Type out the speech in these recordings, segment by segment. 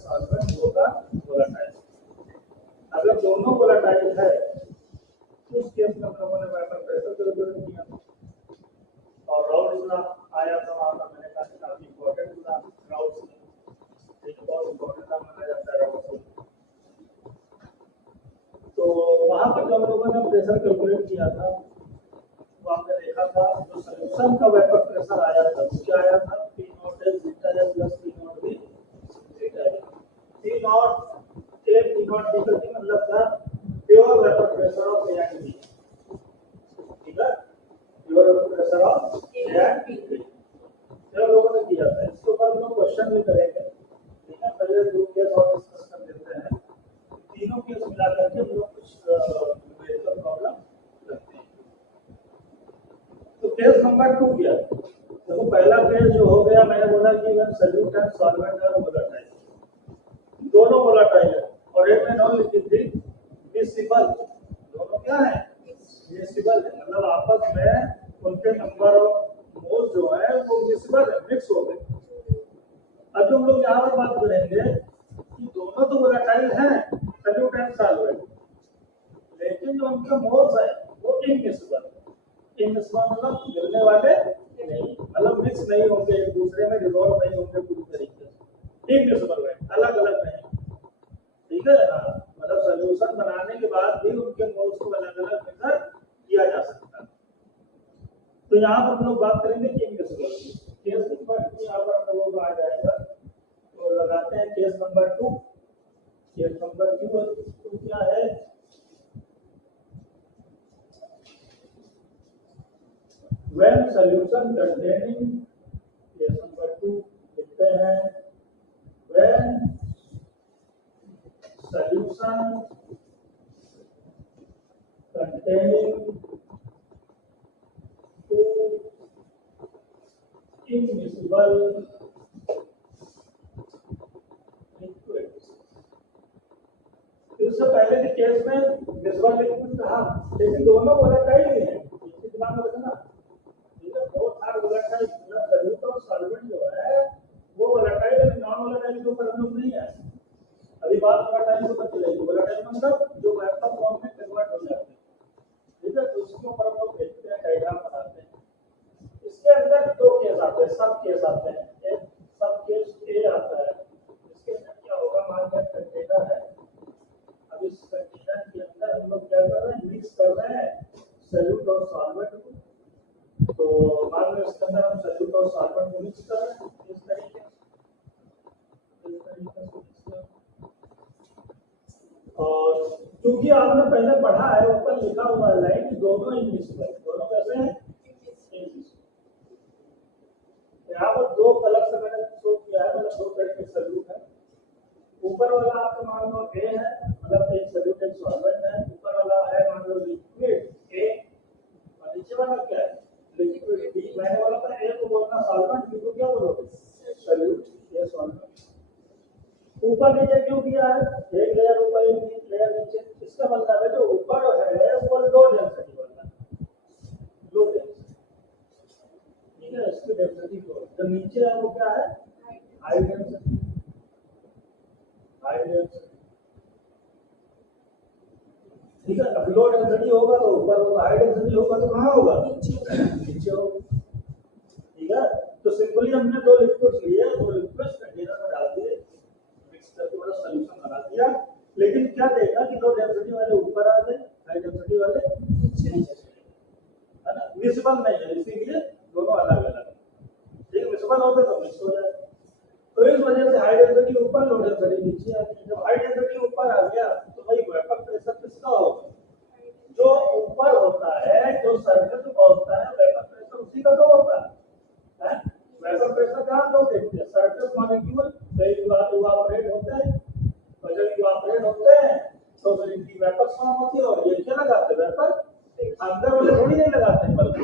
Solvent होगा volatile. अगर दोनों वोलेटाइल है तो उस केस में हम लोगों ने वेपर प्रेशर कैलकुलेट किया और राउल्स लॉ आया था वहां पर। मैंने कहा काफी इंपॉर्टेंट था राउल्स लॉ, एक बहुत इंपॉर्टेंट माना जाता है राउल्स लॉ। तो वहां पर जब लोगों ने प्रेशर कैलकुलेट किया था तो आपने देखा था जो सॉल्यूशन का वेपर प्रेशर आया था वो क्या आया था, P naught L beta L plus P naught B beta L. P naught A P naught B का मतलब था pure vapour pressure of A and B, ठीक है, pure vapour pressure of A and B जो लोगों ने किया था। इसके ऊपर हम लोग क्वेश्चन भी करेंगे, ठीक है। पहले दो केस और डिस्कस कर लेते हैं, तीनों केस मिला करके हम लोग कुछ न्यूमेरिकल प्रॉब्लम करते हैं। तो केस नंबर 2 क्या है? देखो पहला केस जो हो गया, मैंने बोला कि when solute and solvent are volatile, दोनों वोलेटाइल है और एक में नॉन लिक्विड थी मिक्सिबल, दोनों क्या है मिक्सिबल है, मतलब आपस में उनके नंबर ऑफ मोल जो है वो मिक्सिबल है, मिक्स हो गए। अब जो हम लोग यहाँ पर बात करेंगे कि दोनों तो वोलेटाइल हैं सॉल्यूट एंड सॉल्वेंट, लेकिन जो उनके मोल्स है वो इनमिक्सिबल है। इनमिक्सिबल मतलब मिलने वाले नहीं, मतलब मिक्स नहीं होंगे, एक दूसरे में डिसॉल्व नहीं होंगे पूरी तरीके से, इनमिक्सिबल है, अलग अलग नहीं, ठीक है। मतलब सॉल्यूशन बनाने के बाद भी उनके मोल्स को अलग अलग मेजर किया जा सकता है। तो यहाँ पर हम लोग बात करेंगे कि इनमिक्सिबल केस नंबर 2 यहाँ पर हम लोग आ जाएगा। तो लगाते हैं केस नंबर 2। केस नंबर 2 क्या है, when solution containing, case number 2 लिखते हैं when solution containing two immiscible liquids। इससे पहले के केस में मिक्सिबल लिक्विड था लेकिन दोनों वोलेटाइल ही हैं, इसे दिमाग में रखना, ठीक है। बोथ आर वोलेटाइल, मतलब सॉल्यूट और सॉल्वेंट जो है वो वोलेटाइल है, नॉन वोलेटाइल के ऊपर हम लोग नहीं है। अभी बात वोलेटाइल के ऊपर चलेगी। वोलेटाइल मतलब जो वेपर फॉर्म में कन्वर्ट हो जाते हैं, ठीक है। तो उसके ऊपर हम लोग देखते हैं, डायग्राम बनाते हैं। इसके अंदर दो केस आते हैं, सब केस आते हैं। एक सब केस ए आता है, इसके अंदर क्या होगा, मान लीजिए कंटेनर है, अब इस कंटेनर के अंदर हम लोग क्या कर रहे हैं, मिक्स कर रहे हैं सॉल्यूट और सॉल्वेंट को। तो मान लो इसके अंदर हम सॉल्यूट और सॉल्वेंट को मिक्स कर रहे हैं इस तरीके से और क्योंकि आपने पहले पढ़ा है ऊपर लिखा हुआ है लाइन कि दोनों इनमिक्सिबल, दोनों कैसे हैं इनमिक्सिबल। यहाँ पर दो कलर से मैंने शो किया है, मतलब दो तरह के सॉल्यूट है। ऊपर वाला आपका मान लो ए है, मतलब एक सॉल्यूट एक सॉल्वेंट है, ऊपर वाला है मान लो लिक्विड ए और नीचे वाला क्या है लिक्विड बी। मैंने बोला था ए को बोलना सॉल्वेंट, बी को क्या बोलोगे सॉल्यूट, ये सॉल्वेंट। ऊपर नीचे क्यों किया है, एक लेयर ऊपर एक लेयर नीचे, इसका मतलब है जो ऊपर है वो लो डेंसिटी वाला है, लो डेंसिटी, ठीक है। इसकी डेंसिटी को जो नीचे है वो क्या है हाई डेंसिटी, हाई डेंसिटी, ठीक है। अब लो डेंसिटी होगा तो ऊपर होगा, हाई डेंसिटी होगा तो कहाँ होगा नीचे होगा, ठीक है। तो सिंपली हमने दो लिक्विड्स लिए, दो लिक्विड्स कंटेनर में डाल दिए, मिक्स करके बड़ा सॉल्यूशन बना दिया, लेकिन क्या देखा कि लो डेंसिटी वाले ऊपर आ गए, हाई डेंसिटी वाले नीचे, है ना। मिक्सिबल नहीं है इसीलिए दोनों अलग अलग, ठीक है। मिक्सिबल होते तो मिक्स हो जाए। तो इस वजह से हाई डेंसिटी ऊपर लो डेंसिटी नीचे आ गई। जब हाई डेंसिटी ऊपर आ गया तो भाई वेपर प्रेशर किसका होगा, जो ऊपर होता है, जो सरफेस पे पहुंचता है वेपर प्रेशर उसी का तो होता है। वेपर प्रेशर कहाँ तो देखते हैं सरफेस मॉलिक्यूल इवापोरेट होते हैं, और जब इवापोरेट होते हैं तो फिर इनकी वेपर फॉर्म होती है और ये क्या लगाते हैं वेपर, अंदर वाले थोड़ी नहीं लगाते हैं बल्कि।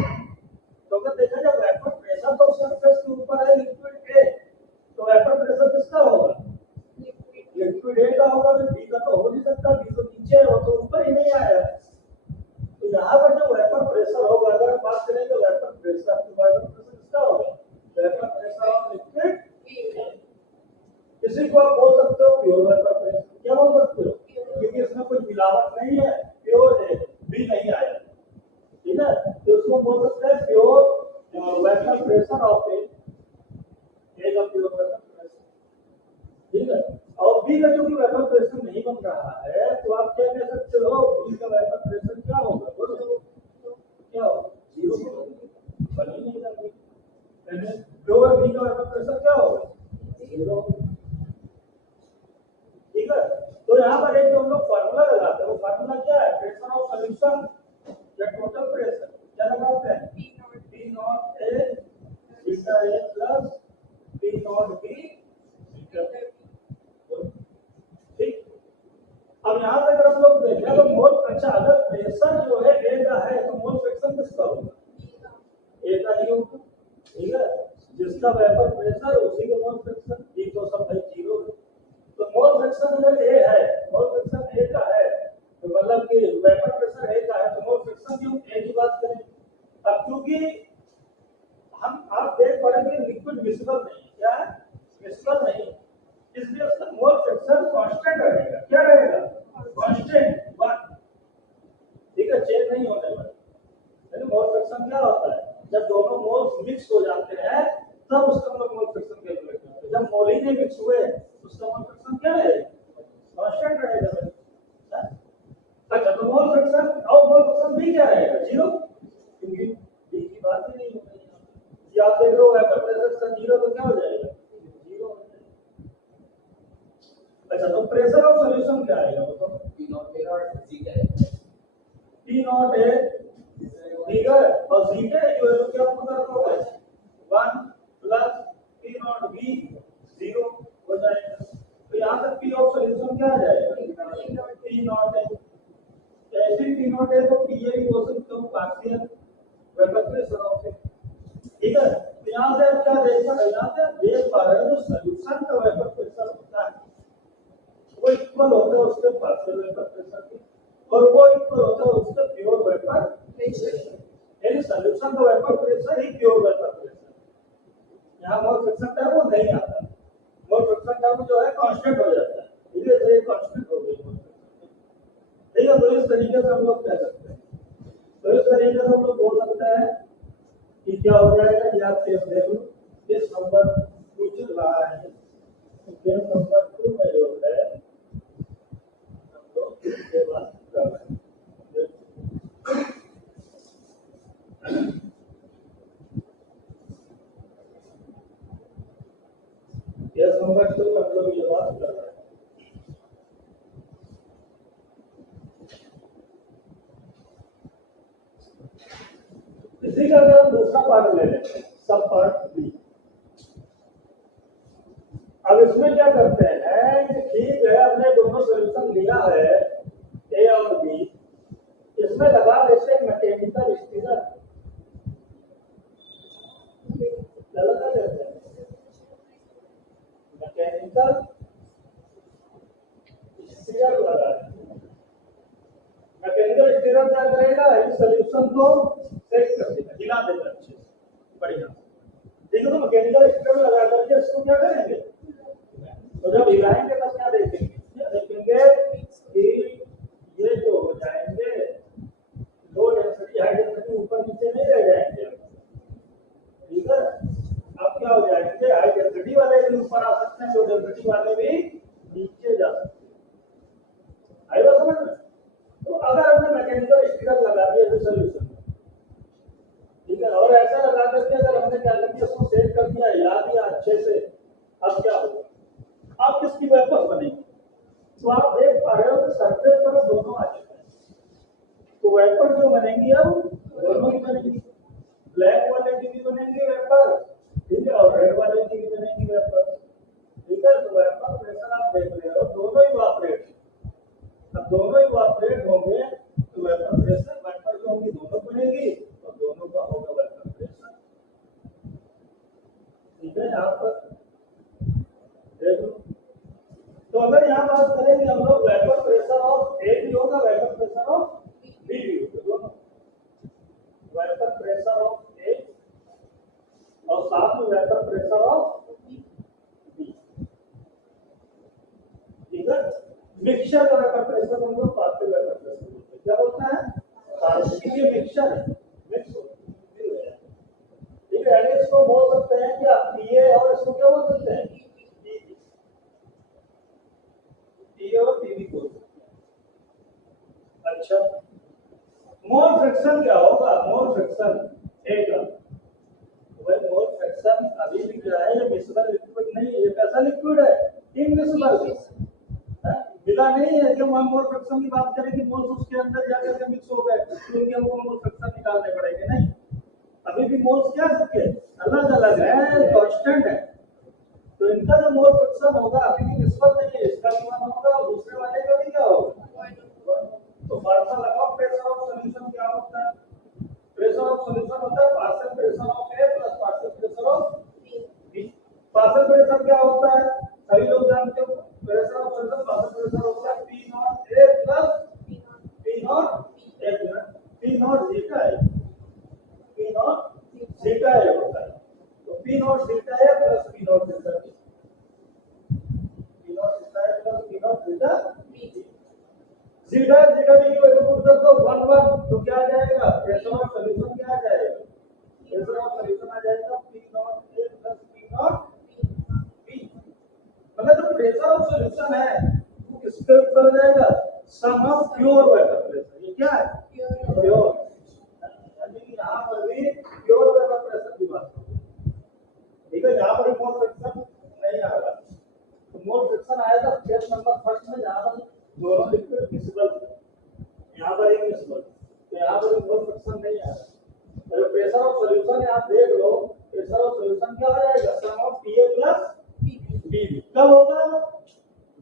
तो अगर देखा जाए वेपर प्रेशर तो सरफेस के ऊपर है लिक्विड ए, तो वेपर प्रेशर किसका होगा लिक्विड ए का होगा, तो बी का तो हो नहीं सकता, बी तो नीचे है, वो तो ऊपर ही नहीं आया। तो यहाँ पर जो वेपर प्रेशर होगा, अगर हम बात करें तो वेपर प्रेशर किसका होगा, वेपर प्रेशर ऑफ लिक्विड। इसी को आप बोल सकते हो प्योर वेपर प्रेशर। क्या बोल सकते हो? क्योंकि इसमें कोई मिलावट नहीं है, प्योर है, भी नहीं आया, ठीक है। तो उसको बोल सकते हैं pure vapour pressure of a pure vapour pressure, ठीक है। और बी का जो वेपर प्रेशर नहीं बन रहा है तो आप क्या कह सकते हो? बी का वेपर प्रेशर क्या होगा? बोलो क्या होगा? जीरो बन ही नहीं जाएगी। प्योर बी का वेपर प्रेशर क्या होगा? जीरो, ठीक है। तो यहाँ पर एक जो हम लोग फार्मूला लगाते हैं वो फार्मूला क्या है? प्रेशर ऑफ सॉल्यूशन या टोटल प्रेशर क्या लगाते हैं? P naught A beta A plus P not B beta, ठीक। अब यहाँ से अगर हम लोग देखें तो मोल, अच्छा अगर प्रेशर जो है ए का है तो मोल फ्रैक्शन किसका होगा? ए का ही होगा, ठीक है। जिसका वेपर प्रेशर उसी का मोल फ्रैक्शन, ये तो सब भाई जीरो है। तो मोल फ्रैक्शन अगर ए है, मोल फ्रैक्शन ए का है तो मतलब कि वेपर प्रेशर ए का है तो मोल फ्रैक्शन क्यों ए की बात करें? अब क्योंकि हम आप देख पड़ेंगे लिक्विड विजिबल नहीं, क्या है? विजिबल नहीं, इसलिए उसका मोल फ्रैक्शन कांस्टेंट रहेगा। क्या रहेगा? कांस्टेंट, वन, ठीक है, चेंज नहीं होने वाला। यानी मोल फ्रैक्शन क्या होता है? जब दोनों मोल्स मिक्स हो जाते हैं तब उसका हम लोग मोल फ्रैक्शन कैलकुलेट करते हैं। जब मोल ही नहीं मिक्स हुए उसका मोल फ्रैक्शन क्या रहेगा? कांस्टेंट रहेगा। अच्छा, तो मोल फ्रैक्शन और मोल फ्रैक्शन भी क्या रहेगा? जीरो, क्योंकि बी की बात ही नहीं हो रही है। ये आप देख रहे हो वेपर प्रेशर का जीरो तो क्या हो जाएगा? जीरो हो जाएगा। अच्छा, तो प्रेशर ऑफ सॉल्यूशन क्या आएगा? बताओ। पी नॉट ए और जी क्या है? पी नॉट ए ठीक है, और जी का इक्वल टू क्या होगा? 1 plus P not be, zero हो जाएगा। तो यहाँ तक पी ऑफ सॉल्यूशन क्या आ जाएगा? पी नॉट ए। ऐसे पी नॉट ए को पी ए भी बोल सकते हो, पार्शियल वेपर प्रेशर ऑफ ए, ठीक है। तो यहाँ से आप क्या देख पा रहे हो? यहाँ से आप देख पा रहे हो जो सॉल्यूशन का वेपर प्रेशर होता है वो इक्वल होता है उसके पार्शियल वेपर प्रेशर के, और वो इक्वल होता है उसके प्योर वेपर प्रेशर। यानी सॉल्यूशन का वेपर प्रेशर ही प्योर वेपर प्रेशर। यहाँ मोल फ्रैक्शन टर्म वो नहीं आता, मोल फ्रैक्शन टर्म जो है कांस्टेंट हो जाता है, ठीक है। तो ये कांस्टेंट हो गई, ठीक है। तो इस तरीके से हम लोग कह सकते हैं, तो इस तरीके से हम लोग बोल सकते हैं कि क्या हो जाएगा? ये आप देख लो, इस नंबर पूछ रहा है तो नंबर 2 में जो है हम लोग इसके बाद कर रहे हैं। केस नंबर 2 हम लोग ये बात कर रहे हैं। इसी का अगर हम दूसरा पार्ट ले लेते हैं, सब पार्ट बी। अब इसमें क्या करते हैं कि ठीक है हमने दोनों सॉल्यूशन लिया है ए और बी, इसमें लगा देते हैं मैकेनिकल स्टीरर, लगा देते हैं मैकेनिकल स्टीरर लगा देते हैं। मैकेनिकल स्टीरर क्या करेगा? इस सॉल्यूशन को सेट कर देगा, हिला देगा अच्छे से, बढ़िया, ठीक है। तो मैकेनिकल स्टीरर लगा करके इसको क्या करेंगे? तो जब हिलाएंगे तब क्या देखेंगे? देखेंगे कि ये जो हो जाएंगे लो डेंसिटी हाई डेंसिटी ऊपर नीचे नहीं रह जाएंगे, ठीक है। अब क्या हो जाएंगे? हाई डेंसिटी वाले भी ऊपर आ सकते हैं, लो डेंसिटी वाले भी नीचे जा सकते हैं। आई बात समझ में? तो अगर हमने मैकेनिकल स्टीरर लगा दिया सॉल्यूशन, ठीक है, और ऐसा लगा करके अगर हमने क्या कर दिया, उसको सेट कर दिया, हिला दिया अच्छे से, अब क्या होगा? अब किसकी वेपर बनेगी? तो आप देख पा रहे हो कि सरफेस पर दोनों आ चुके हैं, तो वेपर जो बनेंगी अब दोनों ही बनेंगी, ब्लैक वाले की भी बनेंगी वेपर, ठीक है, और रेड वाले की भी बनेंगी वेपर, ठीक है। तो वेपर प्रेशर आप देख रहे हो दोनों ही इवापोरेट, अब दोनों इवापोरेट होंगे तो वेपर प्रेशर वेपर जो होगी दोनों बनेगी और दोनों का होगा वेपर प्रेशर, ठीक है। यहाँ पर देखो, तो अगर यहाँ बात करें कि हम लोग वेपर प्रेशर ऑफ ए भी होगा, वेपर प्रेशर ऑफ बी भी होगा, दोनों वेपर प्रेशर ऑफ ए और साथ में vapour pressure of B, mixture का वेपर प्रेशर हम लोग पार्शियल वेपर प्रेशर बोलते हैं। क्या बोलते हैं? पार्शियल। ये मिक्सचर है, मिक्स हो गया। ठीक है, यानी इसको बोल सकते हैं क्या पीए, और इसको क्या बोल सकते हैं? पीए और पीवी बोल सकते हैं। अच्छा, मोल फ्रैक्शन क्या होगा? मोल फ्रैक्शन एक, भाई मोल फ्रैक्शन अभी भी क्या है, ये मिसबल लिक्विड नहीं है, ये कैसा लिक्विड है? इनमिसबल है, मिला नहीं है। जब हम मोल फ्रैक्शन की बात करें कि मोल्स उसके अंदर जाकर के मिक्स हो गए तो उनके हमको मोल फ्रैक्शन निकालने पड़ेंगे, नहीं। अभी भी मोल्स क्या सबके अलग अलग है, कांस्टेंट है। तो इनका जो मोल फ्रैक्शन होगा अभी भी निस्बत नहीं है, इसका भी 1 होगा और दूसरे वाले का भी क्या होगा? तो फॉर्मूला लगाओ, प्रेशर ऑफ सॉल्यूशन क्या होता है? प्रेशर ऑफ सॉल्यूशन होता है partial pressure of A plus partial pressure of b. Partial pressure क्या होता है? सभी लोग जानते हो, pressure of solution partial pressure होता है पी नॉट ए प्लस पी नॉट ए प्लस पी नॉट जीटा है, पी नॉट जीटा है होता है। तो पी नॉट जीटा है plus P naught zeta, p naught zeta है plus P naught zeta. Zeta zeta की वैल्यू पुट कर दो 1 1, तो क्या आ जाएगा? प्रेशर ऑफ सॉल्यूशन क्या आ जाएगा? प्रेशर ऑफ सॉल्यूशन आ जाएगा P naught A plus P not be. मतलब जो प्रेशर ऑफ सॉल्यूशन है वो किसके ऊपर आ जाएगा? सम ऑफ प्योर वेपर प्रेशर। ये क्या है? प्योर, यानी कि यहां पर भी प्योर वेपर प्रेशर की बात करें। ठीक है, यहां पर मोल फ्रैक्शन नहीं आ रहा, तो मोल फ्रैक्शन आएगा केस नंबर फर्स्ट में जहां पर दोनों लिक्विड मिसबल थे, यहाँ पर एक मिसबल, तो यहाँ पर मोल फ्रैक्शन नहीं आ रहा। अगर प्रेशर ऑफ सॉल्यूशन है आप देख लो, प्रेशर ऑफ सॉल्यूशन क्या हो जाएगा? सम ऑफ पीए प्लस पीवी। कब होगा?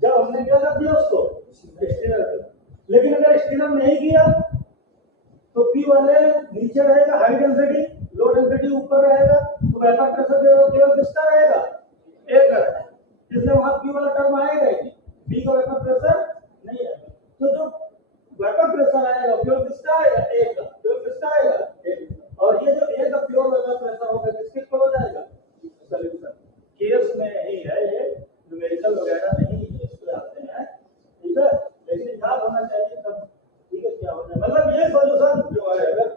जब हमने क्या कर दिया उसको स्टीनर कर। लेकिन अगर स्टीनर नहीं किया तो पी वाले नीचे रहेगा हाई डेंसिटी, लो डेंसिटी ऊपर रहेगा, तो वेपर प्रेशर केवल किसका रहेगा? एक का रहेगा, इसलिए वहां पी वाला टर्म आएगा ही, बी का वेपर प्रेशर नहीं आएगा। तो जो वेपर प्रेशर आएगा प्योर किसका आएगा? एक का। प्योर किसका आएगा? एक। और ये जो एक का प्योर वेपर प्रेशर होगा किसके इक्वल हो जाएगा? सॉल्यूशन केस में ही है, ये न्यूमेरिकल वगैरह नहीं इस पे आते हैं। ठीक है, लेकिन याद होना चाहिए तब। ठीक है, क्या हो जाए मतलब ये सॉल्यूशन जो है, अगर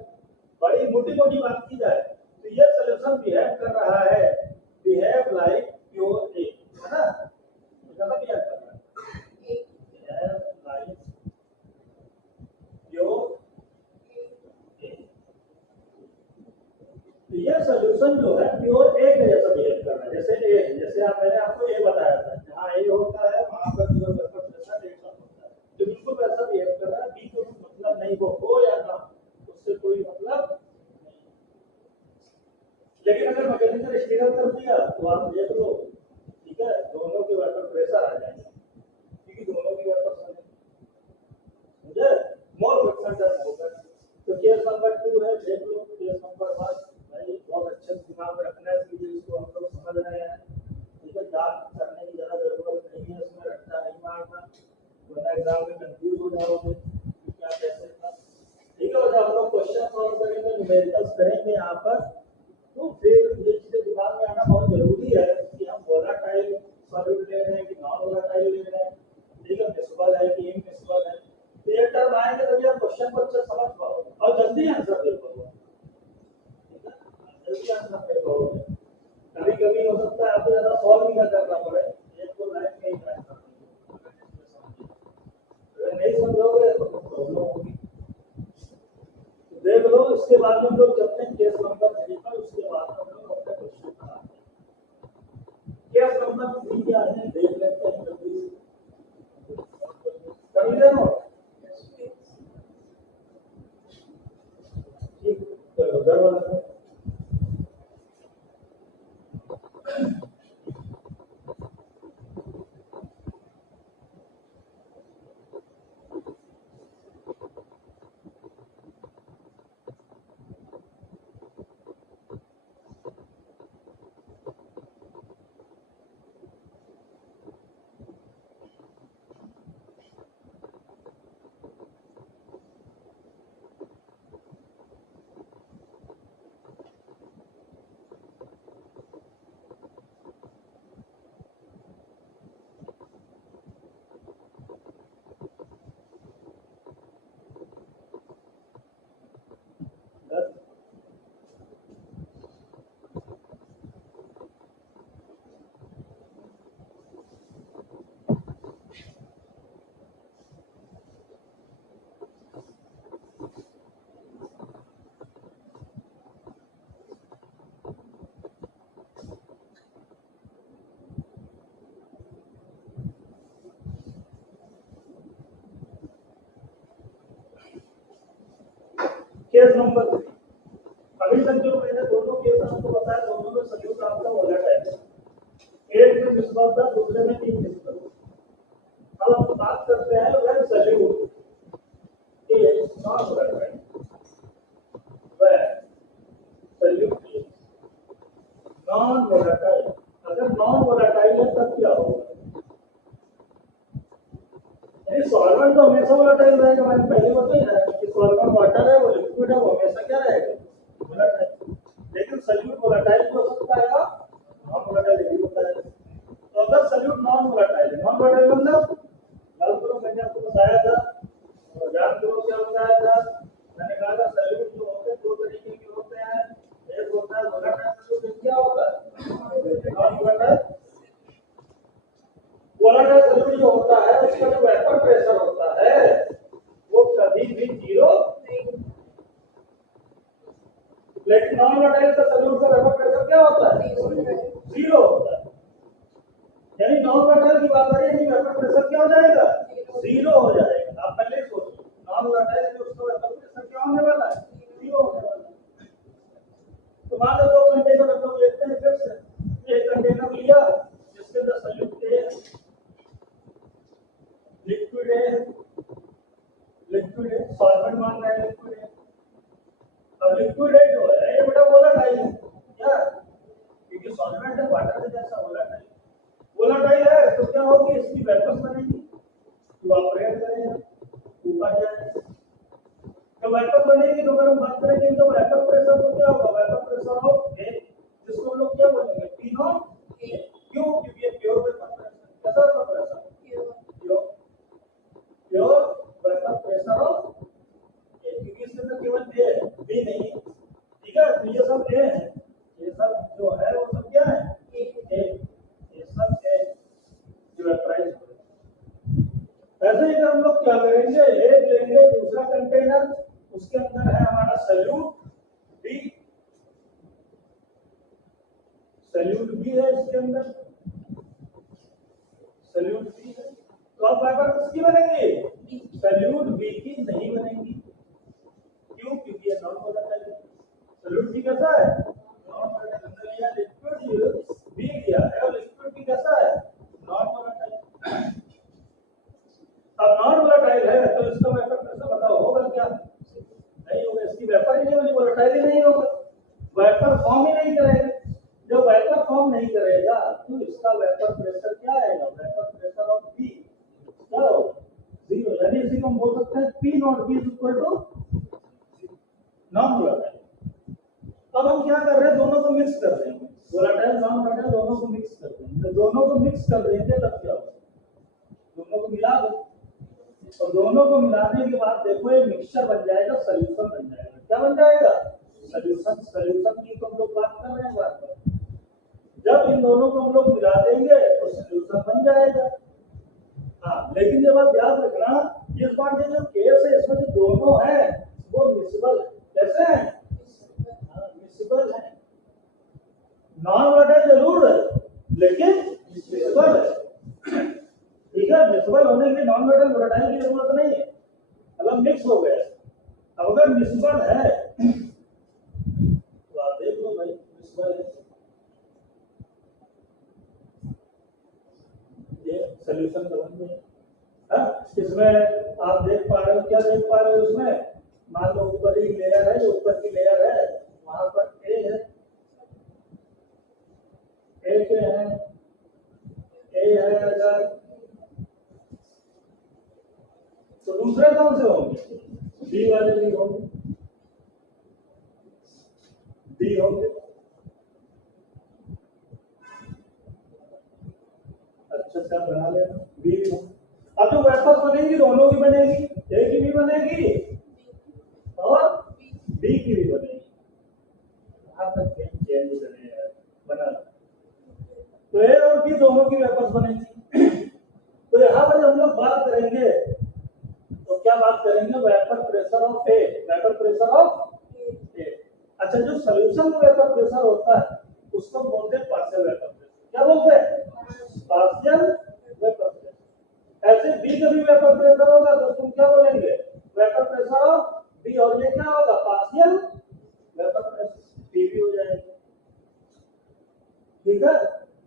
बड़ी मोटी मोटी बात की जाए तो ये सॉल्यूशन बिहेव कर रहा है, बिहेव लाइक प्योर ए, है ना? मतलब बिहेव कर रहा है, बिहेव लाइक प्योर ए। तो ये सॉल्यूशन जो है प्योर ए के जैसा बिहेव कर रहा है, जैसे ए, जैसे आप मैंने आपको ए बताया था, जहाँ ए होता है वहां पर प्योर वेपर प्रेशर एक साथ होता है, तो बिल्कुल वैसा बिहेव कर रहा है। बी को मतलब नहीं, वो हो या ना उससे कोई मतलब नहीं। लेकिन अगर मैकेनिकल स्टीनर कर दिया तो आप देख लो, ठीक है, दोनों के वेपर प्रेशर आ जाएंगे, क्योंकि दोनों की वेपर मुझे मोल फ्रैक्शन टर्म होगा। तो केस नंबर 2 है, देख लो। केस नंबर 1 भाई बहुत अच्छे दिमाग में रखना है, इसलिए इसको हम लोग समझ रहे हैं। ठीक है, याद करने की ज्यादा जरूरत नहीं है, इसमें रट्टा नहीं मारना, वरना एग्जाम में कंफ्यूज हो जाओगे कि क्या कैसे था। ठीक है, जब हम लोग क्वेश्चन सॉल्व करेंगे, न्यूमेरिकल्स करेंगे यहाँ पर, तो फिर ये चीजें दिमाग में आना बहुत जरूरी है कि हम वोलाटाइल सॉल्यूट ले रहे हैं कि नॉन वोलाटाइल ले रहे हैं। ठीक है, मिसबल है कि इनमिसबल है, तो ये टर्म आएंगे तभी आप क्वेश्चन को अच्छे समझ पाओगे और जल्दी आंसर दे पाओगे। ठीक है, जल्दी आंसर दे पाओगे। कभी कभी हो सकता है आपको ज्यादा सॉल्व भी ना करना पड़े, एक दो लाइन में ही आंसर अगर नहीं समझोगे तो प्रॉब्लम होगी। देख लो, इसके बाद में हम लोग चलते हैं केस नंबर 3 पर, उसके बाद हम लोग अपने क्वेश्चन पर आते हैं। केस नंबर 3 क्या है देख लेते हैं जल्दी से। कर लिया नोट? ठीक, चलो घर वाला नंबर 3, अभी तक जो मैंने दोनों केस आपको बताया, दोनों में सल्यूट आपका वोलेटाइल है। एक में मिसबल था, दूसरे में इनमिसबल। अब हम बात करते हैं when solute is non volatile. When solute is non volatile, अगर नॉन वोलेटाइल है तब क्या होगा? सॉल्वेंट तो हमेशा वोलेटाइल रहेगा, मैंने पहले बताया कि सॉल्वेंट वाटर है, वो लिक्विड है, वो हमेशा क्या रहेगा? वोलेटाइल। लेकिन सल्यूट वोलेटाइल हो सकता है, नॉन वोलेटाइल नहीं होता है। तो अगर सल्यूट नॉन वोलेटाइल है, नॉन वोलेटाइल मतलब करो, मैंने आपको बताया था, और याद करो क्या बताया था, मैंने कहा था सल्यूट जो होते हैं दो तरीके के होते हैं, एक होता है वोलेटाइल सल्यूट, क्या होता है? Non volatile. वोलेटाइल सल्यूट जो होता है उसका जो वेपर प्रेशर होता है वो कभी भी जीरो नहीं, लेकिन नॉन वोलेटाइल का सल्यूट का वेपर प्रेशर क्या होता है? जीरो होता है। यानी नॉन वोलेटाइल की बात आ रही है, वेपर प्रेशर क्या हो जाएगा? जीरो हो जाएगा। आप पहले सोचो, नॉन वोलेटाइल में उसका वेपर प्रेशर क्या होने वाला है? जीरो होने वाला है। तो मान लो दो कंटेनर हम लोग लेते हैं, फिर से एक कंटेनर लिया जिसके अंदर सल्यूट है, लिक्विड है, सॉल्वेंट मान रहे हैं लिक्विड है। अब लिक्विड है जो है ये बड़ा वोलेटाइल है क्या? क्योंकि सॉल्वेंट है, वाटर है जैसा वोलेटाइल है, तो क्या होगी? इसकी वेपर्स बनेगी, इवापोरेट करेगा, ऊपर जाएगा। तो वेपर बनेगी, तो अगर हम बात करेंगे तो वेपर प्रेशर तो क्या होगा? वेपर प्रेशर ऑफ ए, जिसको हम लोग क्या बोलेंगे? P naught a. क्यों? क्योंकि ये प्योर वेपर प्रेशर। कैसा vapour pressure? Pure vapour pressure of a, क्योंकि इसके अंदर केवल ए है, बी नहीं है। ठीक है, तो ये सब ए है, ये सब जो है वो सब क्या है? ए, ये सब ए जो वेपराइज हो रहा है। ऐसे ही अगर हम लोग क्या करेंगे, एक लेंगे दूसरा कंटेनर, उसके अंदर है हमारा सल्यूट बी, सल्यूट बी है, इसके अंदर सल्यूट बी है, तो अब वेपर किसकी बनेगी? सल्यूट बी की नहीं बनेगी। क्यों? क्योंकि ये नॉन वोलेटाइल है। सल्यूट बी कैसा है? Non volatile. हमने लिया लिक्विड बी लिया है, और लिक्विड बी कैसा है? Non volatile. अब नॉन वोलेटाइल है तो इसका वेपर प्रेशर बताओ होगा क्या? नहीं होगा, इसकी वेपर ही नहीं होगी, वोलेटाइल ही नहीं होगा, वेपर फॉर्म ही नहीं करेगा। जब वेपर फॉर्म नहीं करेगा तो इसका वेपर प्रेशर क्या आएगा? वेपर प्रेशर ऑफ बी क्या होगा? जीरो। यानी इसी को हम बोल सकते हैं P not B is equal to non volatile. अब हम क्या कर रहे हैं? दोनों को मिक्स कर रहे हैं, वोलेटाइल नॉन वोलेटाइल दोनों को मिक्स कर रहे हैं। तो दोनों को मिक्स कर देंगे तब क्या होगा? दोनों को मिला दो, और दोनों को मिलाने के बाद देखो एक मिक्सचर बन जाएगा, सॉल्यूशन बन जाएगा। क्या बन जाएगा? सॉल्यूशन। सॉल्यूशन की तो हम लोग बात कर रहे हैं बात पर। जब इन दोनों को हम लोग मिला देंगे तो सॉल्यूशन बन जाएगा। हाँ, लेकिन ये बात याद रखना, इस बार ये जो केस है इसमें जो दोनों है वो मिसिबल है। कैसे है? मिसिबल है। नॉन वोलेटाइल जरूर है लेकिन मिसिबल है। ठीक है, मिसिबल होने के लिए नॉन वोलेटाइल वोलेटाइल की जरूरत नहीं है, मतलब मिक्स हो गया। अब अगर मिसिबल है तो आप देख लो भाई, मिसिबल है, ये सॉल्यूशन का बन गया। इसमें आप देख पा रहे हो, क्या देख पा रहे हो? इसमें मान लो ऊपर ही लेयर है, जो ऊपर की लेयर है वहां पर ए है, ए के है, ए है अगर, तो दूसरे कौन से होंगे? बी वाले भी होंगे, बी होंगे। अच्छा अच्छा बना लेना, बी भी होंगे। अब जो वेपर्स बनेगी दोनों की बनेगी, ए की भी बनेगी और बी की भी बनेगी। यहाँ तक चेंज बना, तो ए और बी दोनों की वेपर्स बनेगी। तो यहाँ पर हम लोग बात करेंगे तो क्या बात करेंगे? Vapour pressure of a, vapour pressure of a. अच्छा, जो सॉल्यूशन का वेपर प्रेशर होता है उसको बोलते हैं पार्शियल वेपर प्रेशर। क्या बोलते हैं? Partial vapour pressure. ऐसे बी का भी वेपर प्रेशर होगा तो तुम क्या बोलेंगे? वेपर प्रेशर ऑफ बी, और ये क्या होगा, पार्शियल वेपर प्रेशर, पीवी हो जाएगा। ठीक है,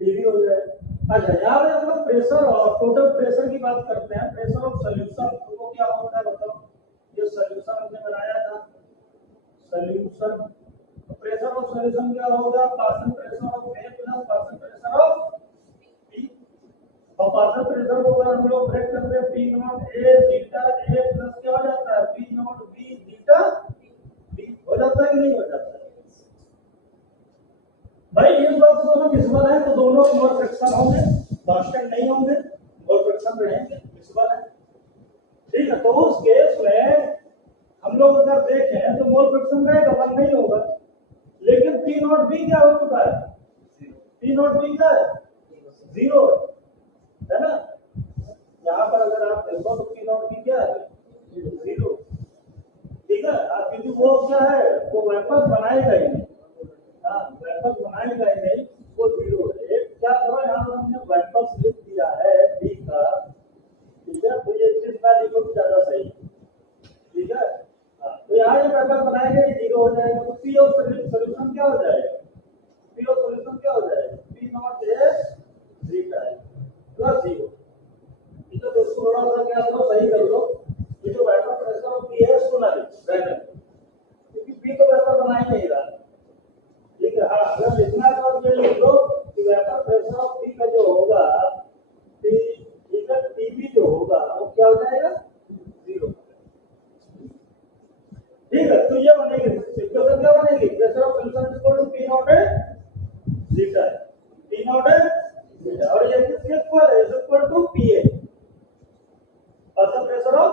पीवी हो जाएगा। अच्छा, यहाँ पे हम लोग प्रेशर और टोटल प्रेशर की बात करते हैं। प्रेशर ऑफ सोल्यूशन वो क्या होता है बताओ। ये सोल्यूशन हमने बनाया था, सोल्यूशन। प्रेशर ऑफ सोल्यूशन क्या होगा, partial pressure of A plus partial pressure of B. और पार्शियल प्रेशर को अगर हम लोग ब्रेक करते हैं, P naught A beta A plus क्या हो जाता है, P not B beta B. हो जाता है कि नहीं हो जाता है भाई। इस बात से दोनों मिसबल है तो दोनों मोल फ्रैक्शन होंगे, कांस्टेंट नहीं होंगे, मोल फ्रैक्शन रहेंगे, मिसबल है। ठीक है, तो उस केस में हम लोग अगर देखें तो मोल फ्रैक्शन रहेगा, वन नहीं होगा। लेकिन पी नॉट बी क्या हो चुका है, पी नॉट बी क्या है, जीरो है ना। यहाँ पर अगर आप देखो तो पी नॉट बी क्या है, जीरो। ठीक है, क्योंकि वो क्या है, वो वापस बनाएगा ही नहीं, वापस बनाएगा ही नहीं, वो जीरो है। क्या करो, यहाँ पर हमने वापस लिख दिया है बी का। ठीक है, तो ये चीज का लिखो तो ज्यादा सही। ठीक है, तो यहाँ ये वापस बनाएगा ये जीरो हो जाएगा। तो पी ऑफ सोल्यूशन क्या हो जाएगा, पी ऑफ सोल्यूशन क्या हो जाएगा, P naught A beta plus zero. ठीक है, तो उसको थोड़ा सा क्या करो, सही कर लो। ये जो वापस प्रेशर ऑफ बी है उसको ना लिखो, क्योंकि बी को वापस बना ही नहीं रहा। ठीक है, हाँ, अगर लिखना है तो ये लिख लो कि वेपर प्रेशर ऑफ पी का जो होगा, पी इक्वल टीबी जो होगा वो क्या हो जाएगा, जीरो। ठीक है, तो ये बनेगी इक्वेशन, क्या बनेगी, pressure of solution equal to P naught beta, p naught beta, और ये किसके इक्वल है, equal to p a pressure of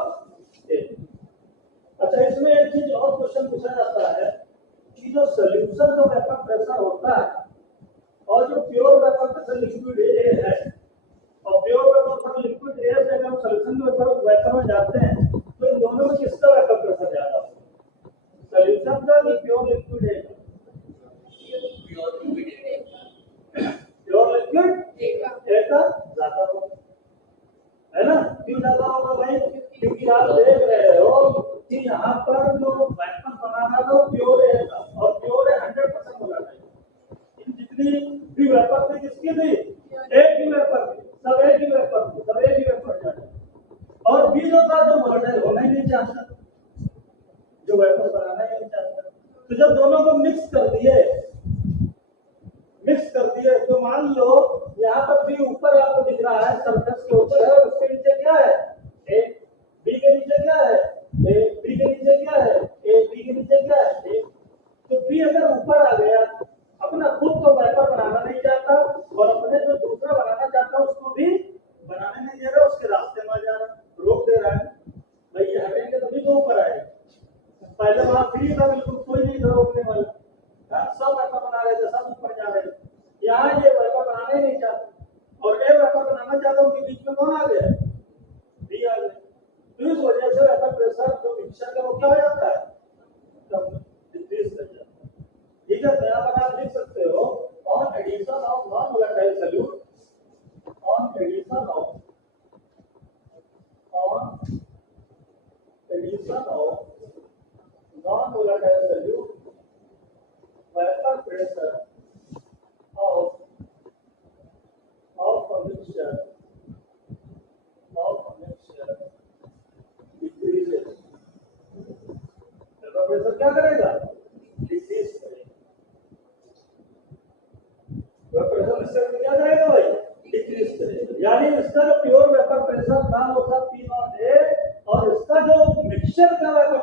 a. अच्छा, इसमें एक चीज और क्वेश्चन पूछा जाता है कि जो सॉल्यूशन का वेपर प्रेशर होता है और जो pure vapour pressure liquid A है, और pure vapour pressure liquid A से अगर हम सॉल्यूशन के वेपर में जाते हैं तो इन दोनों में किसका वेपर प्रेशर ज्यादा होगा, सॉल्यूशन का कि प्योर लिक्विड ए का, प्योर लिक्विड ए का ज्यादा होगा, है ना। क्यों ज्यादा होगा भाई, क्योंकि आप देख रहे हो कि यहाँ पर जो वेपर बनाना था प्योर है और प्योर है 100% होना चाहिए। इन जितनी भी वेपर थी किसकी थी, एक ही वेपर थी, सब एक ही वेपर थी, सब एक ही वेपर जाए। और बी जो था जो वोलेटाइल होना ही नहीं चाहता, जो वेपर बनाना ही नहीं चाहता। तो जब दोनों को मिक्स कर दिए तो मान लो यहाँ पर बी ऊपर आपको दिख रहा है, सरफेस के ऊपर है, और उसके नीचे क्या है, ए। बी के नीचे क्या है, ए। बी के नीचे क्या है, ए। बी के नीचे क्या है, ए। तो बी अगर ऊपर आ गया, अपना खुद तो वेपर बनाना नहीं चाहता और अपने जो दूसरा बनाना चाहता है उसको भी बनाने नहीं दे रहा, उसके रास्ते में आ जा रहा, रोक दे रहा है। भाई ये हटेंगे तभी तो ऊपर आएगा। पहले वहां फ्री था, बिल्कुल कोई नहीं था रोकने वाला, सब वेपर बना रहे थे, सब ऊपर जा रहे थे। यहाँ ये वेपर बनाना ही नहीं चाहता और ए वेपर बनाना चाहता, उनके बीच में कौन आ गया, बी आ गया। तो इस वजह से वेपर प्रेशर जो मिक्सचर का वो क्या हो जाता है, डिक्रीज कर जाता है। ठीक है, तो यहाँ पर आप लिख सकते हो on addition of non volatile solute, on addition of non volatile solute vapour pressure of a mixture decreases, vapour pressure क्या करेगा, डिक्रीज करेगा। वेपर प्रेशर मिक्सचर क्या करेगा भाई, डिक्रीज करेगा। यानी इसका जो प्योर वेपर प्रेशर था वो था पी नॉट ए, और इसका जो मिक्सचर का वेपर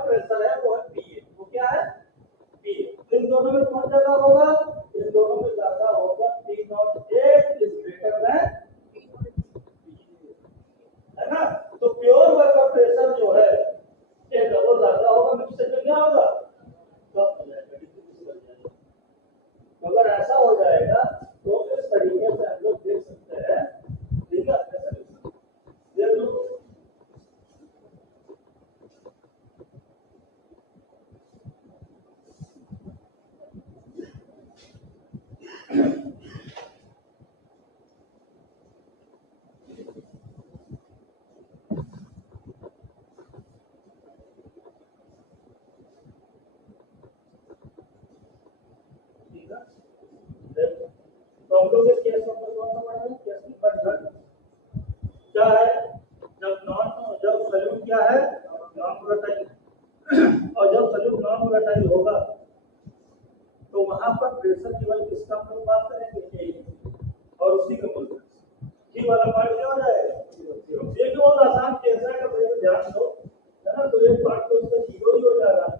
नॉन जब सॉल्यूट क्या है नॉन वोलेटाइल और जब सॉल्यूट नॉन वोलेटाइल होगा तो वहां पर प्रेशर केवल किसका हम लोग बात करेंगे और उसी का बोलते हैं ये वाला पार्ट क्या हो जाएगा ये जो आसान केस है कि ध्यान दो है ना तो एक पार्ट तो उसका जीरो ही हो जा रहा है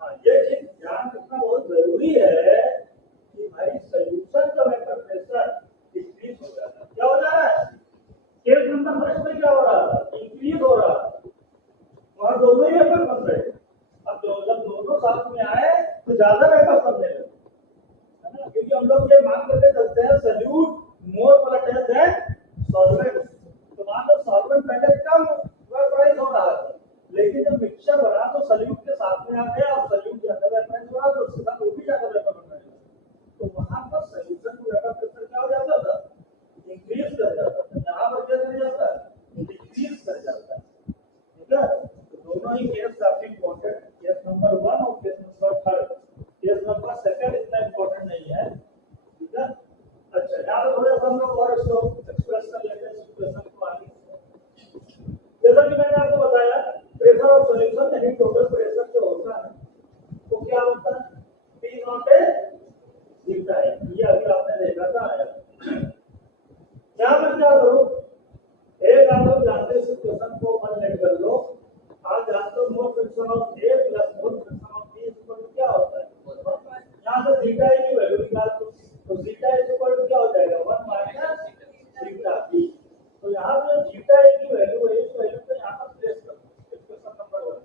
हाँ ये चीज ध्यान रखना बहुत जरूरी है कि भाई सॉल्यूशन का वेपर प्रेशर डिक्रीज हो जा रहा है क्या हो जा रहा है केस नंबर फर्स्ट में क्या हो रहा था इंक्रीज हो रहा है वहां दोनों ही वेपर बन रहे अब जब दोनों साथ में आए तो ज्यादा वेपर बनने लगे है ना क्योंकि हम लोग ये मान करके चलते हैं सॉल्यूट मोर वोलेटाइल देन सॉल्वेंट तो मान लो सॉल्वेंट पहले कम वेपराइज हो रहा था लेकिन जब मिक्सचर बना तो सॉल्यूट के साथ में आ गया और सॉल्यूट ज्यादा वेपराइज हो रहा तो उसके साथ वो भी ज्यादा वेपर बन रहा है तो वहां पर सॉल्यूशन का वेपर प्रेशर क्या हो जाता था इंक्रीज कर जाता था यहां पर क्या कर जाता है डिक्रीज कर जाता है ठीक है तो दोनों ही केस काफी इंपॉर्टेंट केस नंबर 1 और केस नंबर 3 केस नंबर 2 इतना इंपॉर्टेंट नहीं है ठीक है अच्छा यहां पर थोड़ा सा हम लोग और इसको एक्सप्रेस कर लेते हैं सिचुएशन को आगे जैसा कि मैंने आपको बताया प्रेशर ऑफ सॉल्यूशन यानी टोटल प्रेशर जो होता है तो क्या होता है P नॉट है थीटा है ये अभी आपने देखा था आया यहां पर क्या करो एक आप लोग जानते सिचुएशन को वन लेट कर लो आप जानते हो mole fraction of A plus mole fraction of B equal to क्या होता है यहां से थीटा की वैल्यू निकाल दो तो थीटा इक्वल टू क्या हो जाएगा 1 माइनस थीटा B तो यहां पे थीटा की वैल्यू है इस वैल्यू को यहां पर प्लेस कर दो इक्वेशन नंबर 1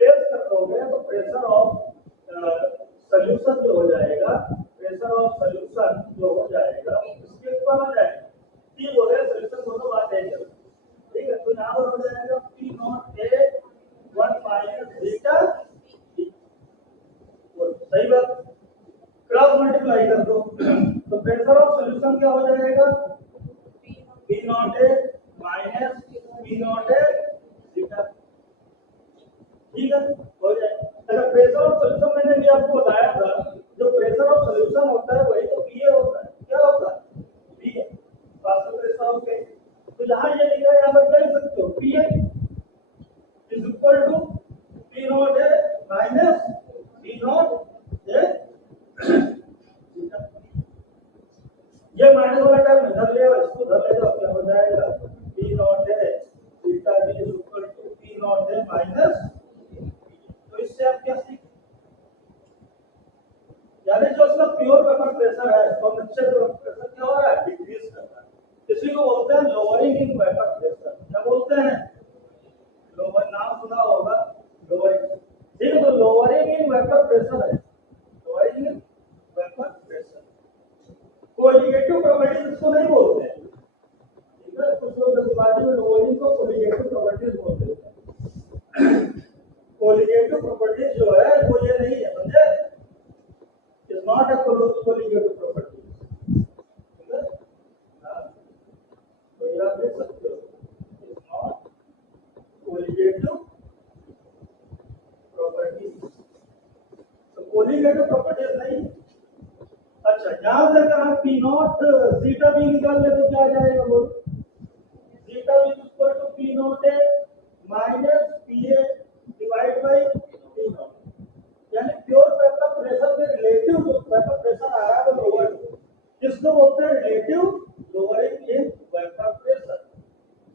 प्लेस कर दोगे तो प्रेशर ऑफ सॉल्यूशन जो हो जाएगा प्रेशर ऑफ सॉल्यूशन जो हो जाएगा इसके ऊपर हो जाएगा P बोले सॉल्यूशन दोनों बात है ठीक है तो यहां पर हो जाएगा P naught A 1 minus theta सही बात क्रॉस मल्टीप्लाई कर दो तो प्रेशर ऑफ सॉल्यूशन क्या हो जाएगा P naught A minus P naught A theta ठीक है हो जाएगा अगर प्रेशर ऑफ सॉल्यूशन मैंने भी आपको बताया था जो प्रेशर ऑफ सॉल्यूशन होता है वही तो PA होता है क्या होता है PA वास्तविक प्रेशर ऑफ A तो यहां ये लिखा है यहां पर क्या लिख सकते हो PA is equal to P naught A minus P naught A ये माइनस वाला टर्म इधर ले और इसको उधर ले जाओ क्या हो जाएगा P naught A theta B is equal to P naught A minus तो इससे आप क्या सीख यानी जो उसका प्योर वेपर प्रेशर है तो मिक्सचर वेपर प्रेशर क्या हो रहा है डिक्रीज कर रहा है इसी को बोलते हैं लोअरिंग इन वेपर प्रेशर क्या बोलते हैं लोअर नाम सुना होगा लोअरिंग ठीक है तो लोअरिंग इन वेपर प्रेशर है lowering in vapour pressure colligative properties इसको नहीं बोलते हैं ठीक है कुछ लोग जल्दबाजी में लोअरिंग को कोलिगेटिव प्रॉपर्टीज बोलते हैं कोलिगेटिव प्रॉपर्टीज जो है वो ये नहीं है समझे is not a colligative property ठीक है तो ये आप देख सकते हो इज नॉट कोलिगेटिव प्रॉपर्टीज तो कोलिगेटिव प्रॉपर्टीज नहीं अच्छा यहां से अगर हम P नॉट थीटा B निकाल ले तो क्या आ जाएगा बोलो theta B equal to P naught A minus PA divide by P naught यानी प्योर वेपर प्रेशर के रिलेटिव जो वेपर प्रेशर आ रहा है वो लोअर जिसको बोलते हैं relative lowering in vapour pressure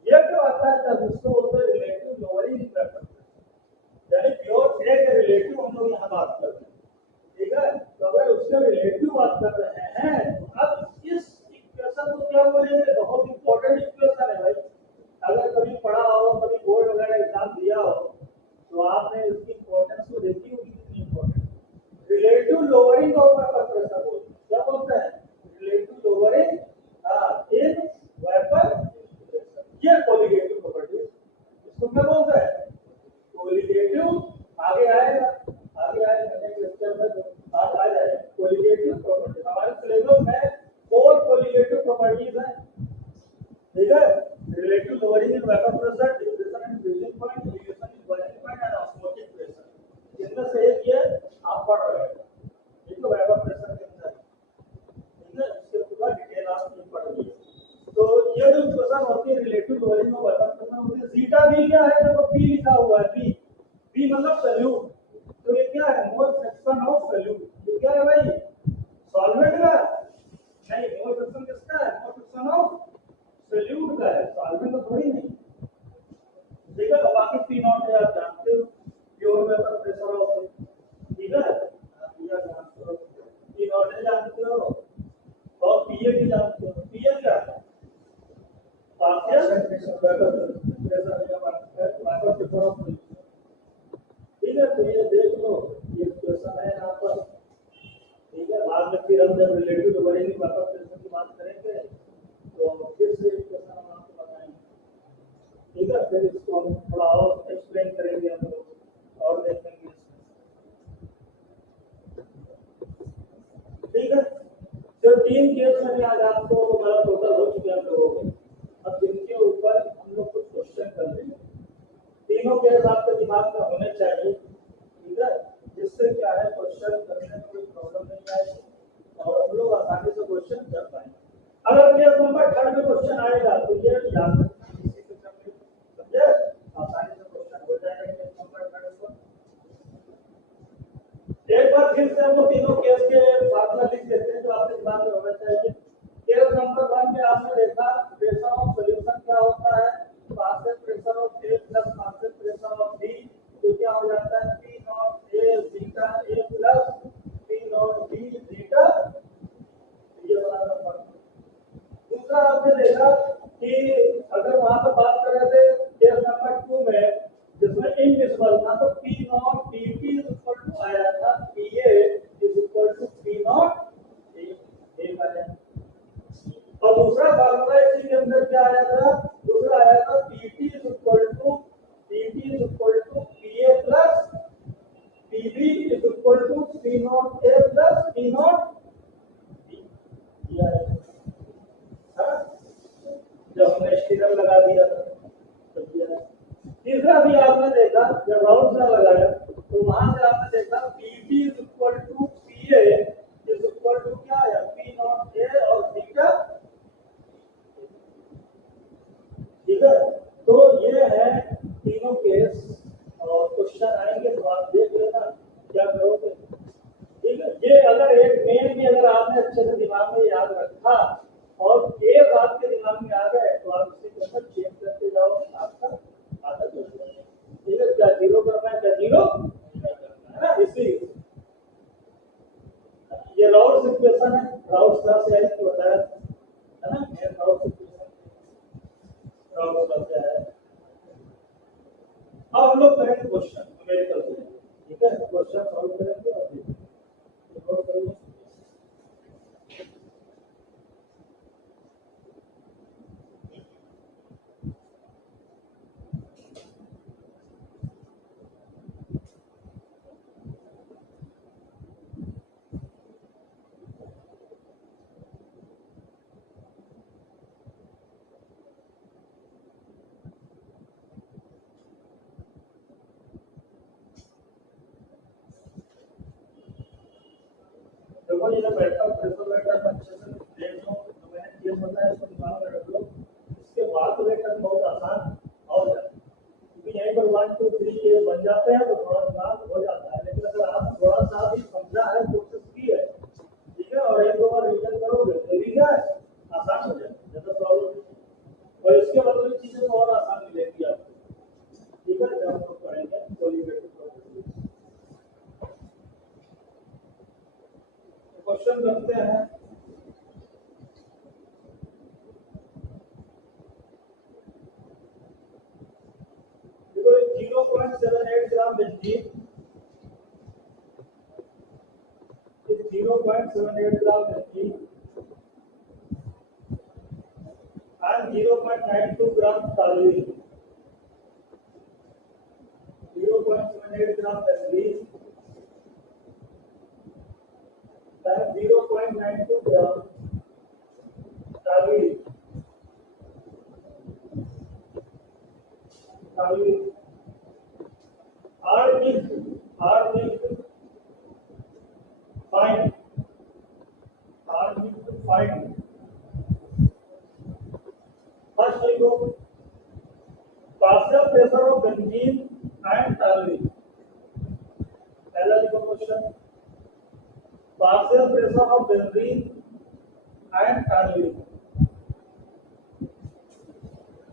ये जो आता है तब उसको बोलते हैं relative lowering in vapour pressure यानी प्योर ए के रिलेटिव हम लोग यहां बात कर रहे हैं ठीक है तो अगर उसके रिलेटिव बात कर रहे हैं तो अब इस इक्वेशन को क्या बोलेंगे बहुत इंपॉर्टेंट इक्वेशन है भाई अगर कभी पढ़ा हो कभी बोर्ड वगैरह एग्जाम दिया हो तो आपने इसकी इंपॉर्टेंस को देखी होगी कितनी important relative lowering of vapour pressure क्या बोलते हैं relative lowering in vapour pressure ये कोलिगेटिव प्रॉपर्टी इसको क्या बोलते हैं कोलिगेटिव आगे आएगा नेक्स्ट लेक्चर में आ जाएगा कोलिगेटिव प्रॉपर्टी हमारे सिलेबस में 4 कोलिगेटिव प्रॉपर्टीज हैं ठीक है relative lowering in vapour pressure diffusion and fusion point relation in boiling point and osmotic pressure इसमें से एक ये आप पढ़ रहे हैं ये तो वेपर प्रेशर के अंदर ठीक है इसके पूरा डिटेल आप नहीं पढ़ लिए तो ये जो इक्वेशन होती है relative lowering of vapour pressure होती है बी क्या है, देखो बी लिखा हुआ है, बी बी मतलब सल्यूट, तो ये क्या है, मोल फ्रैक्शन ऑफ सल्यूट। ये क्या है भाई, सॉल्वेंट का नहीं, मोल फ्रैक्शन किसका है, मोल फ्रैक्शन ऑफ सल्यूट का है, सॉल्वेंट तो थोड़ी नहीं। ठीक है, बाकी पी नॉट है आप जानते हो, प्योर वेपर प्रेशर ऑफ, ठीक है, आप ये जानते हो, पी नॉट है जानते हो, और पीए भी जानते हो। पीए क्या है, partial pressure vapour pressure of, ठीक है। तो ये देख लो, ये क्वेश्चन है यहाँ पर, ठीक है। बाद में फिर हम जब रिलेटिव वरीनिंग वेपर प्रेशर की बात करेंगे तो फिर से एक क्वेश्चन हम आपको बताएंगे, ठीक है। फिर इसको हम थोड़ा और एक्सप्लेन करेंगे हम लोग और देखेंगे, ठीक है। तो 3 केस में आज आपको हमारा टोटल हो चुके हैं हम लोगों के, अब जिनके ऊपर हम लोग कुछ क्वेश्चन कर लेंगे। तीनों केस आपके दिमाग में होने चाहिए, ठीक है, जिससे क्या है क्वेश्चन करने में कोई प्रॉब्लम नहीं आएगी और हम लोग आसानी से क्वेश्चन कर पाएंगे। अगर केस नंबर 3 में क्वेश्चन आएगा तो ये याद रखना, इसी से समझे, आसानी से क्वेश्चन हो जाएगा केस नंबर 3 पर। एक बार फिर से हम तीनों केस के फार्मूला लिख देते हैं जो आपके दिमाग में होना चाहिए। केस नंबर 1 में आपने देखा प्रेशर ऑफ सॉल्यूशन क्या होता है, partial pressure of A plus partial pressure of B, तो क्या हो जाता है P naught A beta A plus P not B beta, ये वाला फॉर्मूला। दूसरा आपने देखा कि अगर वहां पर बात कर रहे थे केस नंबर 2 में जिसमें इनविजिबल था तो p naught TT is equal to आया था p a is equal to P naught a आया। और दूसरा फार्मूला इसी के अंदर क्या आया था, दूसरा आया था PT is equal to PA plus PB is equal to P naught A plus P not B, जब हमने स्टिकर लगा दिया था तो किया। तीसरा भी आपने देखा जब राउंड से लगाया तो वहां से आपने देखा PT is equal to PA is equal to क्या आया पी नॉट ए और बीटा, ठीक है। तो ये है तीनों केस और क्वेश्चन आएंगे तो आप देख लेना क्या करोगे, ठीक है। ये अगर एक मेन भी अगर आपने अच्छे से दिमाग में याद रखा और केस आपके दिमाग में आ गए तो आप इसी के अंदर चेंज करते जाओ, आपका आता चल जाएगा, ठीक है। क्या जीरो करना है, क्या जीरो है ना, इसी ये राउट्स इक्वेशन है, राउट्स क्लास से आई बताया है ना, ये राउट्स इक्वेशन राउट्स क्लास से आया। अब हम लोग करेंगे क्वेश्चन न्यूमेरिकल से, ठीक है, क्वेश्चन सॉल्व करेंगे और देखिए देखो ये बैठा प्रेशर वेक्टर अच्छे से देख लो, तो मैंने ये बताया इसको दिमाग में रख लो, इसके बाद वेक्टर बहुत आसान हो जाता है क्योंकि यहीं पर 1 2 3 के बन जाते हैं तो थोड़ा दिमाग हो जाता है। लेकिन अगर आप थोड़ा सा भी समझा है कोशिश की है, ठीक है, और एक दो बार रिवीजन करोगे तो भी क्या है आसान हो जाएगा, ज्यादा प्रॉब्लम नहीं। और इसके बाद में चीजें तो और आसान मिलेगी आपको, ठीक है, जब हम लोग पढ़ेंगे कोलिगेटिव प्रॉपर्टी। क्वेश्चन करते हैं, देखो 0.78 gram benzene, 0.78 gram benzene and 0.92 gram toluene, 0.78 gram benzene and 0.92 gram toluene, are mixed fine, are mixed fine। First देखो partial pressure of benzene and toluene. पहला देखो question, partial pressure of benzene and toluene.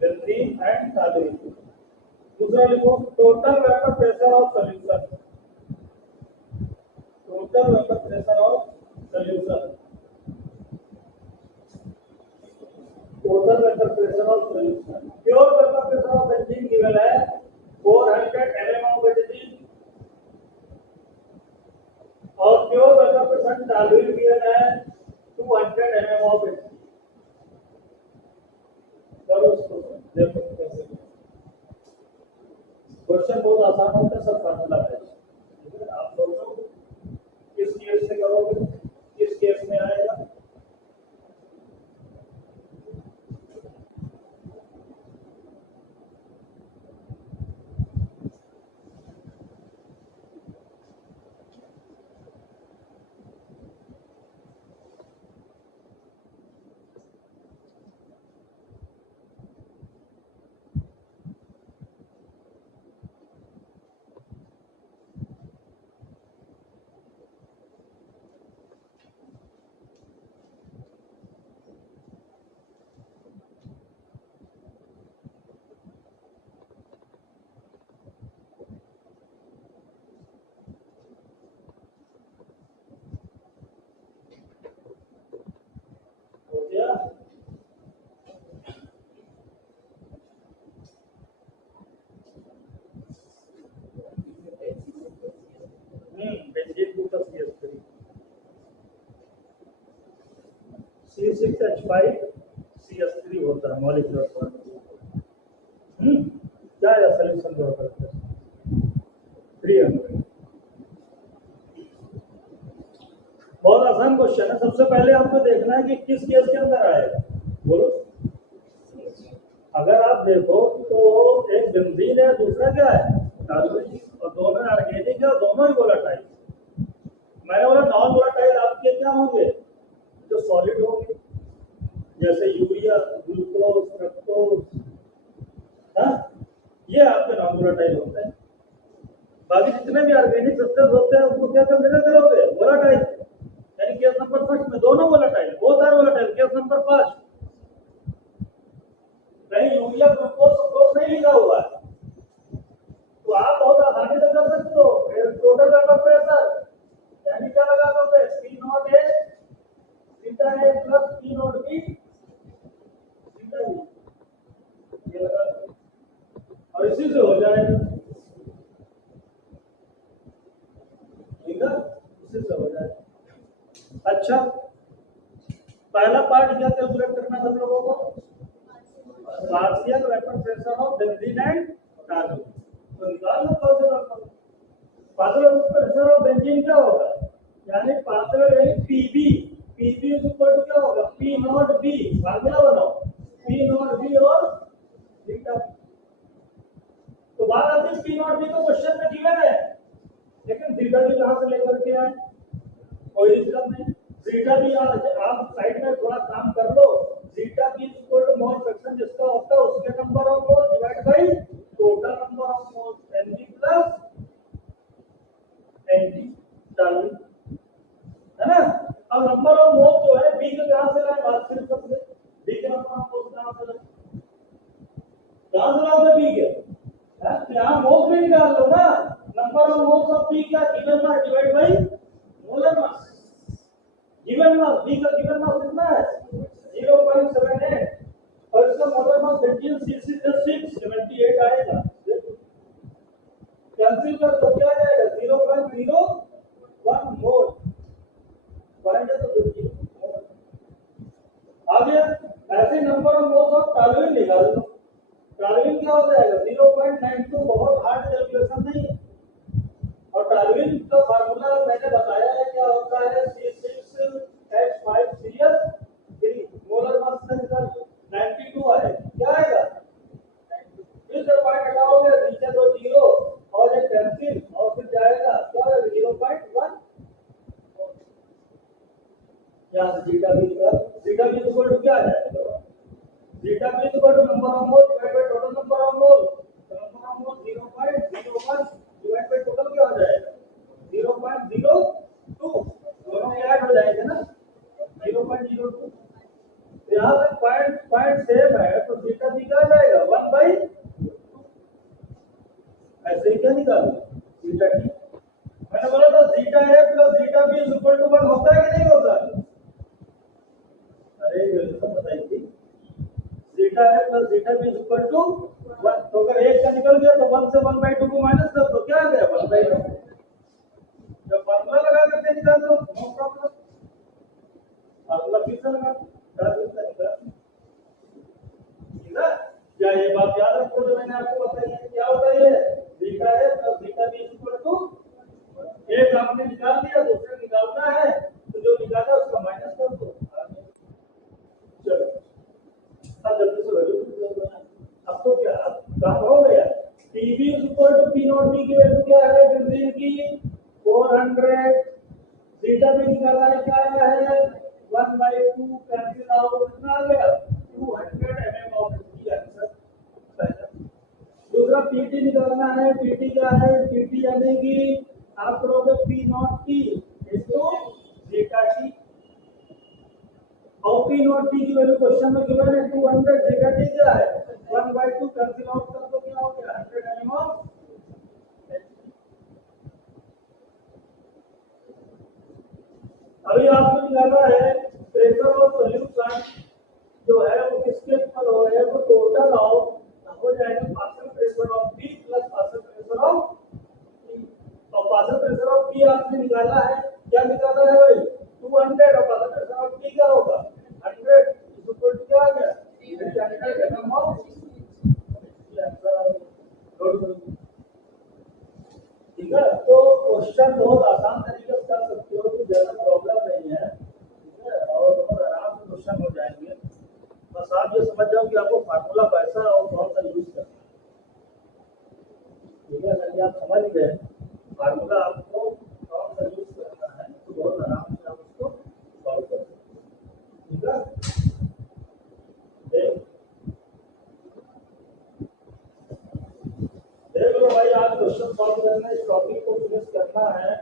benzene and toluene. दूसरा लिखो total vapor pressure of solution. total vapor pressure of solution. total vapor pressure of solution. Pure vapor pressure of benzene given है 400 mm of benzene और pure vapor pressure toluene given है 200 mm of benzene. करो इसको, देखो कैसे question बहुत आसान होता है, सब फार्मूला है। ठीक है, आप सोचो किस केस से करोगे, किस केस में आएगा। C6H5CH3 होता है मॉलिक्यूलर फॉर्मूला। क्या है सॉल्यूशन का करते हैं 300। बहुत आसान क्वेश्चन है। सबसे पहले आपको देखना है कि किस केस के अंदर आएगा, बोलो। अगर आप देखो तो एक बेंजीन है, दूसरा क्या है टॉलुइन, और दोनों ऑर्गेनिक है और दोनों ही वोलेटाइल। मैंने बोला नॉन वोलेटाइल आपके क्या होंगे, जो सॉलिड होंगे, जैसे यूरिया, ग्लूकोज, फ्रक्टोज, ये आपके नॉन वोलेटाइल होते हैं। बाकी जितने भी ऑर्गेनिक सब्सटेंस होते हैं उनको क्या कंसीडर करोगे, वोलेटाइल। यानी केस नंबर फर्स्ट में दोनों volatile, both are volatile. Case number first कहीं यूरिया, ग्लूकोज, फ्रक्टोज नहीं लिखा हुआ है, तो आप बहुत आसानी से कर सकते हो। टोटल वेपर प्रेशर यानी क्या लगा दोगे, P naught A theta A plus P naught B theta B, ये लगा दो और इसी से हो जाएगा। ठीक है, इसी से हो जाएगा। अच्छा, पहला पार्ट क्या कैलकुलेट करना था लोगों को, partial vapour pressure of benzene and toluene. तो निकाल लो partial vapour pressure of benzene क्या होगा, यानी पार्शियल यानी PB, PB is equal to क्या होगा, पी नॉट बी। फार्मूला बनाओ, पी नॉट बी और थीटा। तो बात आती है पी नॉट बी तो क्वेश्चन में गिवन है, लेकिन थीटा भी कहां से लेकर के आए, कोई दिक्कत नहीं। थीटा भी आप साइड में थोड़ा काम कर लो। Theta B is equal to mole fraction जिसका होता है उसके number of mole divide by total number of mole, NB plus ND toluene, है ना। अब नंबर ऑफ मोल जो है बी के कहां से लाए, बात सिर्फ सबसे बी के नंबर ऑफ मोल कहां से लाए, कहां से लाओगे बी के, यहां मोल भी निकाल लो ना। Number of moles of B क्या, given mass divide by molar mass. Given mass B का गिवन मास कितना है 0.78 और इसका मोलर मास 678 आएगा। कैंसिल कर तो क्या आएगा 0.01 मोल, पॉइंट है तो 50 मोल आ गया। ऐसे number of moles of toluene निकाल लो। टॉलुइन क्या हो जाएगा 0.92, बहुत हार्ड कैलकुलेशन नहीं है। और टॉलुइन का फार्मूला मैंने बताया है क्या होता है, C6H5CH3 मोलर मास से निकाल 92 आएगा। क्या आएगा, फिर जब पॉइंट हटाओगे नीचे दो जीरो और एक कैंसिल और फिर जाएगा क्या होगा 0.1। यहाँ से जीटा बी का जीटा बी इक्वल टू क्या है, zeta B equal to number of mole divided by total number of mole. निकाल जीटा टी। मैंने बोला था zeta A plus zeta B is equal to 1 होता है कि नहीं होता? अरे ये तो बताइए, zeta A plus zeta B is equal to 1। तो अगर एक का निकल गया तो 1 से 1/2 को माइनस कर दो, क्या आ गया 1/2। जब फार्मूला लगा करके निकाल दो, नो प्रॉब्लम। फार्मूला फिर से लगा कर देता है, ठीक है? क्या ये बात याद रखो जो मैंने आपको बताई है? क्या होता है? Zeta A plus zeta B is equal to, एक आपने निकाल दिया, दूसरा निकालना है, तो जो निकाला उसका माइनस कर दो। चलो अब जल्दी से वैल्यू निकाल दो। अब तो क्या काम हो गया। PB is equal to P not B की वैल्यू क्या है? बेंजीन की 400। जीटा बी निकाला है, क्या आया है? 1/2 कैंसिल आउट, कितना आ गया? 200 mm ऑफ बी आंसर पहला। दूसरा पीटी निकालना है, पीटी क्या है? पीटी यानी कि आप करोगे P not T into zeta T, और पी नॉट टी की वैल्यू क्वेश्चन में गिवन है 200। जीटा टी क्या है? 1/2 कैंसिल आउट कर दो, क्या हो गया? 100 mm ऑफ। अभी आपको निकालना है प्रेशर ऑफ सॉल्यूशन जो है वो किसके इक्वल हो रहा है? वो टोटल ऑफ हो जाएगा partial pressure of B plus partial pressure of T. और पार्शियल प्रेशर ऑफ बी आपने निकाला है, क्या निकाला है भाई? 200। और पार्शियल प्रेशर ऑफ टी क्या होगा? 100 इज इक्वल टू क्या आ गया? 300 mm ऑफ। ठीक है? तो क्वेश्चन बहुत आसान तरीके से कर सकते हो, तो ज्यादा प्रॉब्लम नहीं है, ठीक है? और बहुत आराम से क्वेश्चन हो जाएंगे। बस आप ये समझ जाओ कि आपको फार्मूला कैसा और कौन सा यूज करना है, ठीक है? अगर आप समझ गए फार्मूला आपको कौन सा यूज करना है, तो बहुत आराम से आप उसको सॉल्व कर सकते हो, ठीक है? देख लो भाई, आज क्वेश्चन सॉल्व करना है, इस टॉपिक को फिनिश करना है,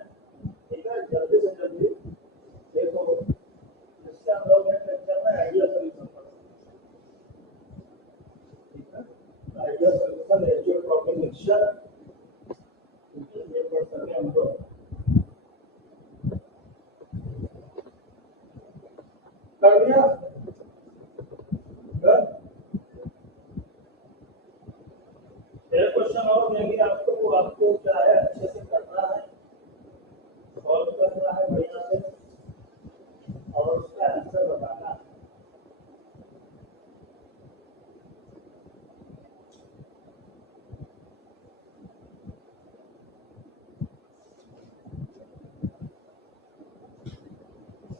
ठीक है? जल्दी से जल्दी देखो, इससे हम लोग नेक्स्ट लेक्चर में आइडिया सॉल्यूशन पढ़ेंगे, ठीक है? Idea solution HUL problem mixture, ठीक है? ये पढ़ सके हम लोग। कर दिया? एक क्वेश्चन और देंगे आपको, वो आपको क्या है अच्छे से करना है, सॉल्व करना है बढ़िया से, और उसका आंसर बताना है।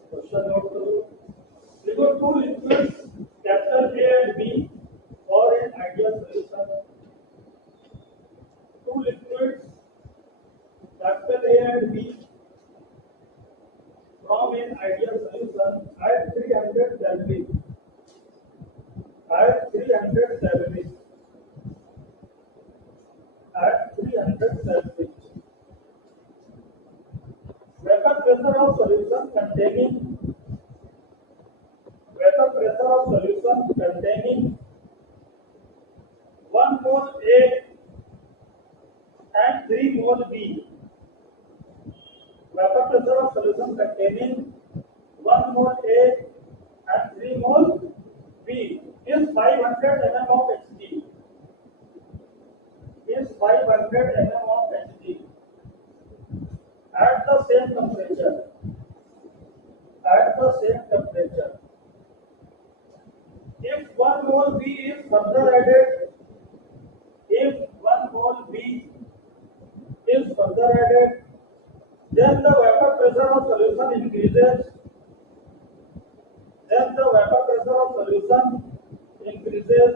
क्वेश्चन नोट करो। देखो, two liquids capital A and B और an ideal solution. Two liquids capital A and B from an ideal solution at 300 Kelvin. At 300 Kelvin. At 300 Kelvin. Vapor pressure of solution containing 1 mole A and 3 mole B. Vapor pressure of solution containing 1 mole A and 3 mole B is 500 mm of Hg. Is 500 mm of Hg at the same temperature. At the same temperature. If 1 mole B is further added, if 1 mole B is further added, then the vapor pressure of solution increases. Then the vapor pressure of solution increases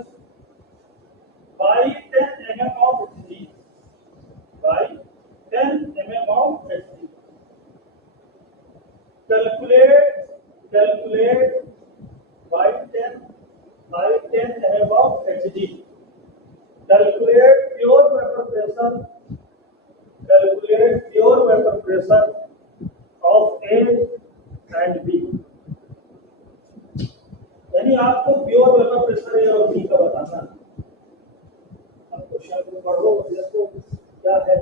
by 10 mm of Hg. By 10 mm of Hg. Calculate by 10 mm of Hg. Calculate pure vapor pressure. Calculate pure vapor pressure of A and B. यानी आपको pure vapour pressure ए और B का बताना है। अब question को पढ़ो, देखो क्या है?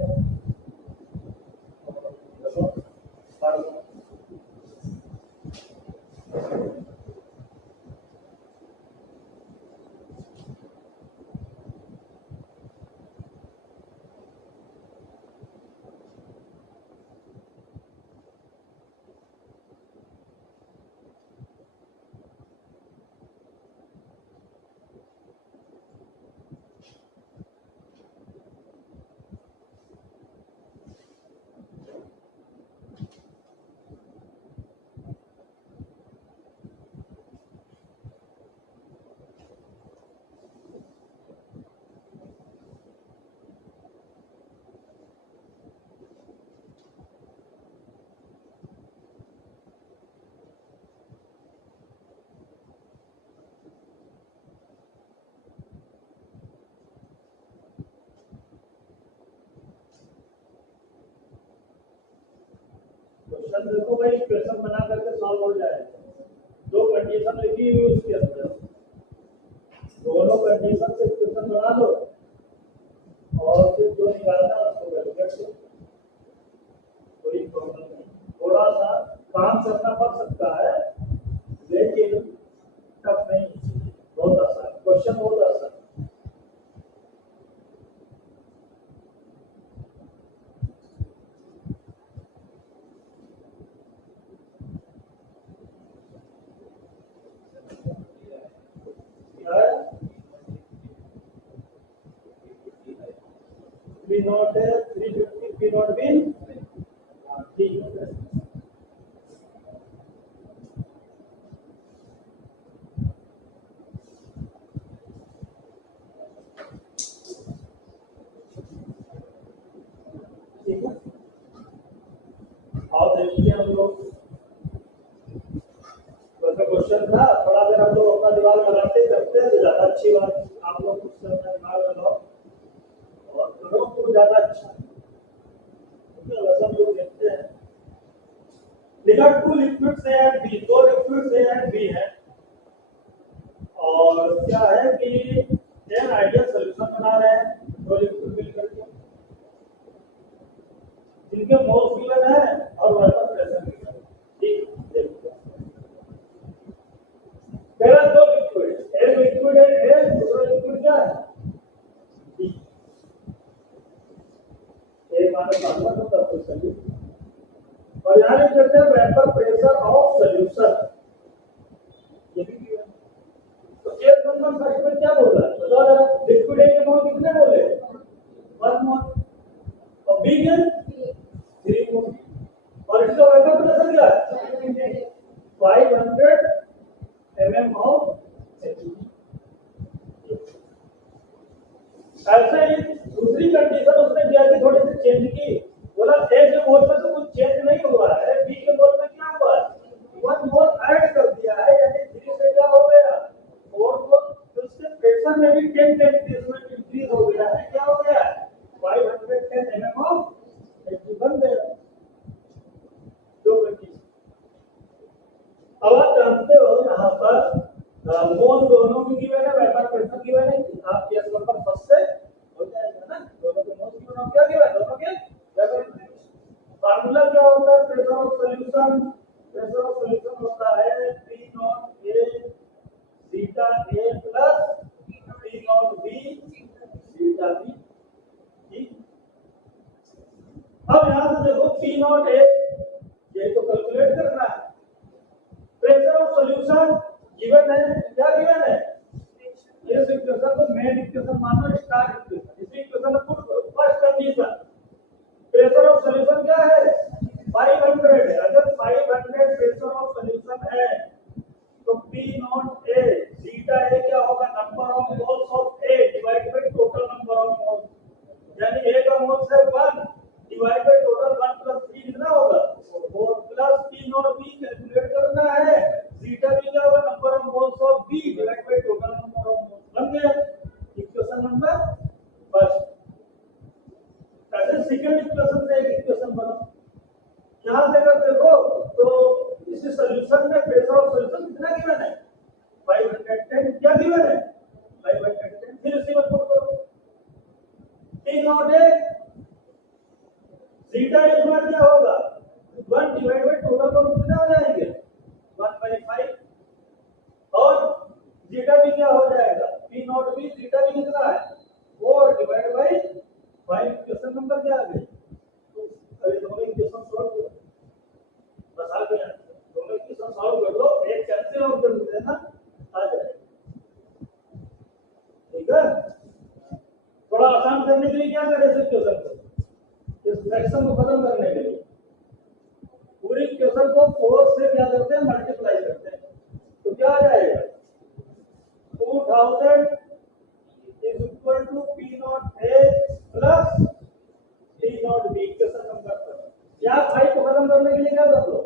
देखो, फार्मूला। क्वेश्चन देखो भाई, इक्वेशन बना करके सॉल्व हो जाएगा। दो कंडीशन लिखी हुई उसके अंदर, दोनों कंडीशन से इक्वेशन बना दो और फिर जो निकालना है उसको कैलकुलेट करो, कोई प्रॉब्लम नहीं। थोड़ा सा काम करना पड़ सकता है लेकिन टफ नहीं, बहुत आसान क्वेश्चन, बहुत आसान। P naught है 350, P naught भी ठीक है। ठीक है, और देखते हैं हम लोग। वैसे क्वेश्चन था, थोड़ा देर हम लोग अपना दिमाग लगाते करते हैं तो ज्यादा अच्छी बात। आप लोग कुछ अपना दिमाग लगाओ और करो तो ज्यादा अच्छा। वैसे हम लोग देखते हैं, लिखा two liquids A and B, दो लिक्विड्स ए एंड बी है और क्या है कि एक आइडियल सॉल्यूशन बना रहे हैं दो लिक्विड मिलकर के, जिनके मोल्स गिवन है और वाटर प्रेशर गिवन है। ठीक, देखते हैं। पहला दो लिक्विड, एक लिक्विड है ए, दूसरा लिक्विड क्या है बी। ए माने फार्मूला होता है सॉल्यूशन, और यहां लिख देते हैं वेपर प्रेशर ऑफ सॉल्यूशन, ये भी गिवन। तो एक नंबर फर्स्ट में क्या बोल रहा है बताओ जरा, लिक्विड ए के मोल कितने बोले 1 मोल और बी के 3 मोल, और इसका वेपर प्रेशर क्या है 500 mm ऑफ H2। ऐसे ही दूसरी कंडीशन उसने क्या की, थोड़ी सी चेंज की, बोला ए के मोल में तो कुछ चेंज नहीं हुआ है, बी के मोल में क्या हुआ है 1 मोल ऐड कर दिया है, यानी 3 से क्या हो गया 4 मोल। तो उसके प्रेशर में भी 10 इंक्रीज हो गया है, क्या हो गया 510 mm ऑफ H2 बन गया। दो कंडीशन। अब आप जानते हो यहाँ पर मोल दोनों की गिवन है, वेपर प्रेशर गिवन है, आप केस नंबर फर्स्ट से हो जाएगा ना, दोनों के मोल गिवन और क्या गिवन है दोनों के वेपर प्रेशर। फार्मूला क्या होता है pressure of solution, pressure of solution होता है P naught A theta A plus P naught B theta B। ठीक, अब यहां से देखो P नॉट A, ये तो कैलकुलेट करना है। प्रेशर ऑफ सॉल्यूशन गिवन है, क्या गिवन है इस इक्वेशन को मेन इक्वेशन मानो, स्टार इक्वेशन, इस इक्वेशन को पुट करो। First condition pressure of solution क्या है 500 है, अगर 500 प्रेशर ऑफ सॉल्यूशन है तो P naught A theta A क्या होगा number of moles of A divide by total number of moles, यानी A का मोल्स है 1 डिवाइड बाय टोटल 1 प्लस 3 कितना होगा 4 plus P naught B calculate करना है, थीटा B क्या होगा number of moles of B divide by total number of moles. बन गया इक्वेशन नंबर फर्स्ट। ऐसे सेकंड इक्वेशन से एक इक्वेशन बनाओ, यहां से अगर देखो तो इस सॉल्यूशन में प्रेशर ऑफ सॉल्यूशन कितना गिवन है 510, क्या गिवन है 510, फिर उसी में पुट करो P नॉट A जीटा इस बार क्या होगा 1 डिवाइड बाय टोटल लोग कितना हो जाएंगे 1/5 और जीटा भी क्या हो जाएगा पी नॉट भी जीटा भी कितना है 4 डिवाइड बाय 5 क्वेश्चन नंबर क्या आ गए तो अरे दोनों इक्वेशन सॉल्व करो बस आ गया दोनों इक्वेशन सॉल्व कर लो एक कैंसिल आउट कर देना आ जाएगा ठीक है थोड़ा आसान करने के लिए क्या करें इस क्वेश्चन को इस फ्रैक्शन को खत्म करने के लिए पूरी क्वेश्चन को 4 से क्या करते हैं मल्टीप्लाई करते हैं तो क्या आ जाएगा 2000 is equal to P naught A plus P naught B question number पर या 5 को खत्म करने के लिए क्या कर लो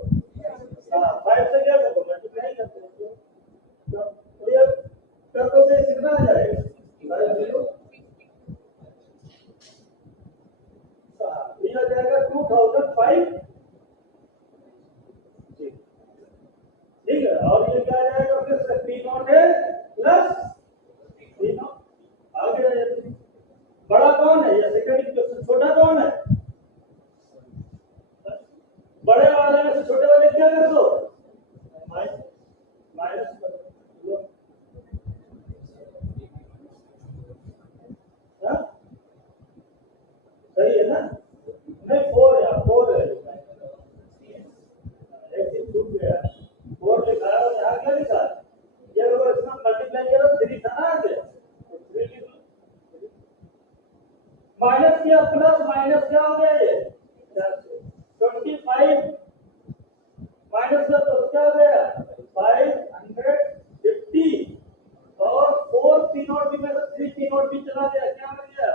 5 से क्या करो मल्टीप्लाई करते हो तो ये कर दो तो कितना आ जाएगा 0 ये आ जाएगा 2005 ठीक है और ये क्या आ जाएगा फिर P नॉट है प्लस P नॉट आगे बड़ा कौन है या सेकंड इक्वेशन छोटा कौन है बड़े वाले में से छोटे वाले क्या कर दो माइनस कर दो सही है ना नहीं 4 या 4 है एक चीज छूट गया 4 लिखा है और यहाँ क्या लिखा है ये अगर इसमें मल्टीप्लाई करो 3 था ना आगे तो 3 माइनस किया प्लस माइनस क्या हो गया ये 25 माइनस का तो क्या हो गया 550 और 4 P नॉट बी में से 3 P नॉट बी चला गया क्या बन गया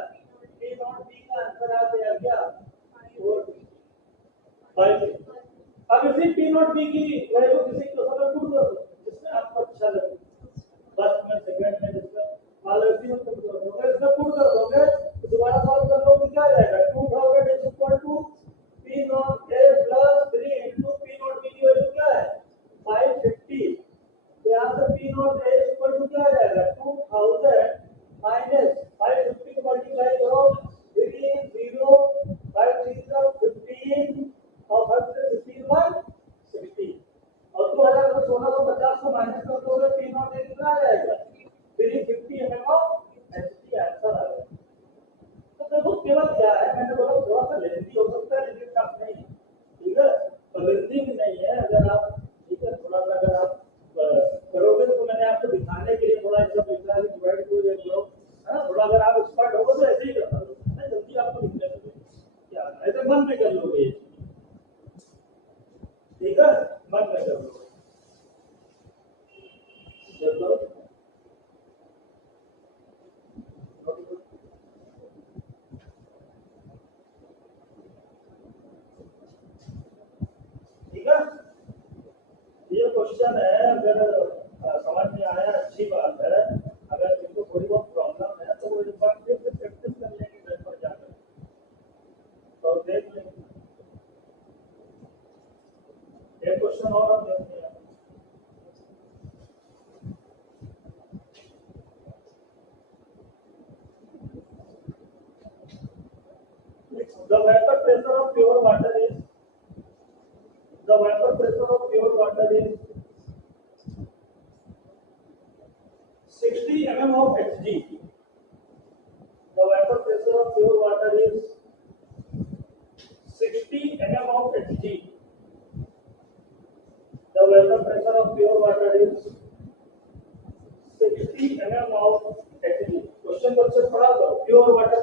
P नॉट बी का आंसर आ गया क्या 5 अब इसी P नॉट बी की वैल्यू किसी क्वेश्चन में पुट कर दो जिसमें आपको अच्छा लगे फर्स्ट में सेकंड में जिसमें मालूम है पुट कर दोगे इसमें पुट कर दोगे तो दोबारा सॉल्व कर लो तो क्या आ जाएगा 2000 is equal to P naught A plus 3 into P naught B की वैल्यू क्या है 550 तो यहाँ से P naught A equal to क्या आ जाएगा 2000 माइनस 550 को मल्टीप्लाई करो 3 0 5 3 15 और 5 से 15 160 और 2000 को 1650 को माइनस कर दोगे P नॉट A कितना आ जाएगा 350 mm ऑफ एचटी आंसर आ जाएगा तो देखो केवल क्या है मैंने बोला थोड़ा सा लेंथी हो सकता है लेकिन टफ नहीं है ठीक है तो लेंथी भी नहीं है अगर आप ठीक है थोड़ा सा अगर आप करोगे तो मैंने आपको दिखाने के लिए थोड़ा ऐसा लिखा है डिवाइड टू एक लो है ना थोड़ा अगर आप एक्सपर्ट होगे तो ऐसे ही करना है जल्दी आपको लिखने में क्या ऐसे मन में कर लोगे ठीक है मन में कर लोगे चलो ये क्वेश्चन है अगर समझ में आया अच्छी बात है अगर जिनको थोड़ी बहुत प्रॉब्लम है तो वो एक बार फिर से प्रैक्टिस कर लेंगे घर पर जाकर तो देख लेंगे एक क्वेश्चन और हम देखते हैं The vapor pressure of pure water is the vapor pressure of pure water is 60 mm of Hg. The vapor pressure of pure water is 60 mm of Hg. The vapor pressure of pure water is 60 mm of Hg. Question को अच्छे पढ़ा दो pure water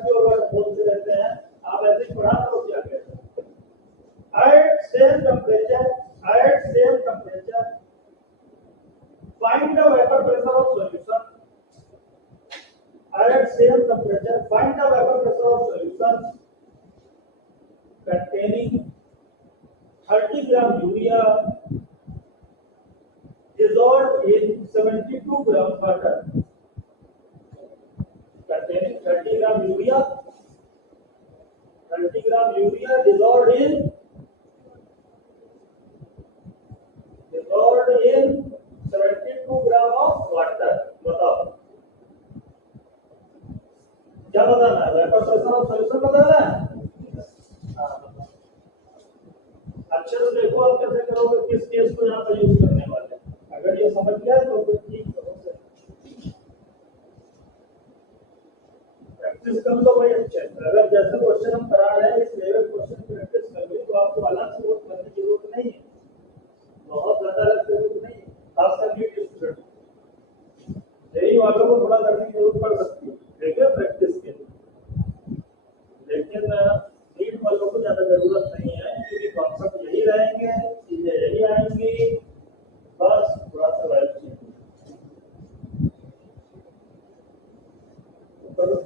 बोलते रहते हैं आप ऐसे पढ़ा दो क्या कहते हैं at same temperature find the vapor pressure of solution at same temperature find the vapor pressure of solution containing 30 gram urea dissolved in 72 gram water containing 30 gram urea dissolved in 72 gram of water बताओ क्या बताना है vapour pressure of solution बताना है अच्छे से देखो आप कैसे करोगे, किस केस को यहाँ पर यूज करने वाले हैं। अगर ये समझ गया तो फिर ठीक करो, प्रैक्टिस कर लो भाई अच्छे से। अगर जैसे क्वेश्चन हम करा रहे हैं इस लेवल क्वेश्चन प्रैक्टिस कर लो तो आपको अलग से नोट करने की जरूरत नहीं है, बहुत ज्यादा अलग से जरूरत नहीं है। खासकर नीट स्टूडेंट यही वालों को थोड़ा करने की जरूरत पड़ सकती है, ठीक है, प्रैक्टिस के लिए। लेकिन नीट वालों को ज्यादा जरूरत नहीं है क्योंकि कॉन्सेप्ट यही रहेंगे, चीजें यही आएंगी, बस थोड़ा सा वाइब चेंज करो।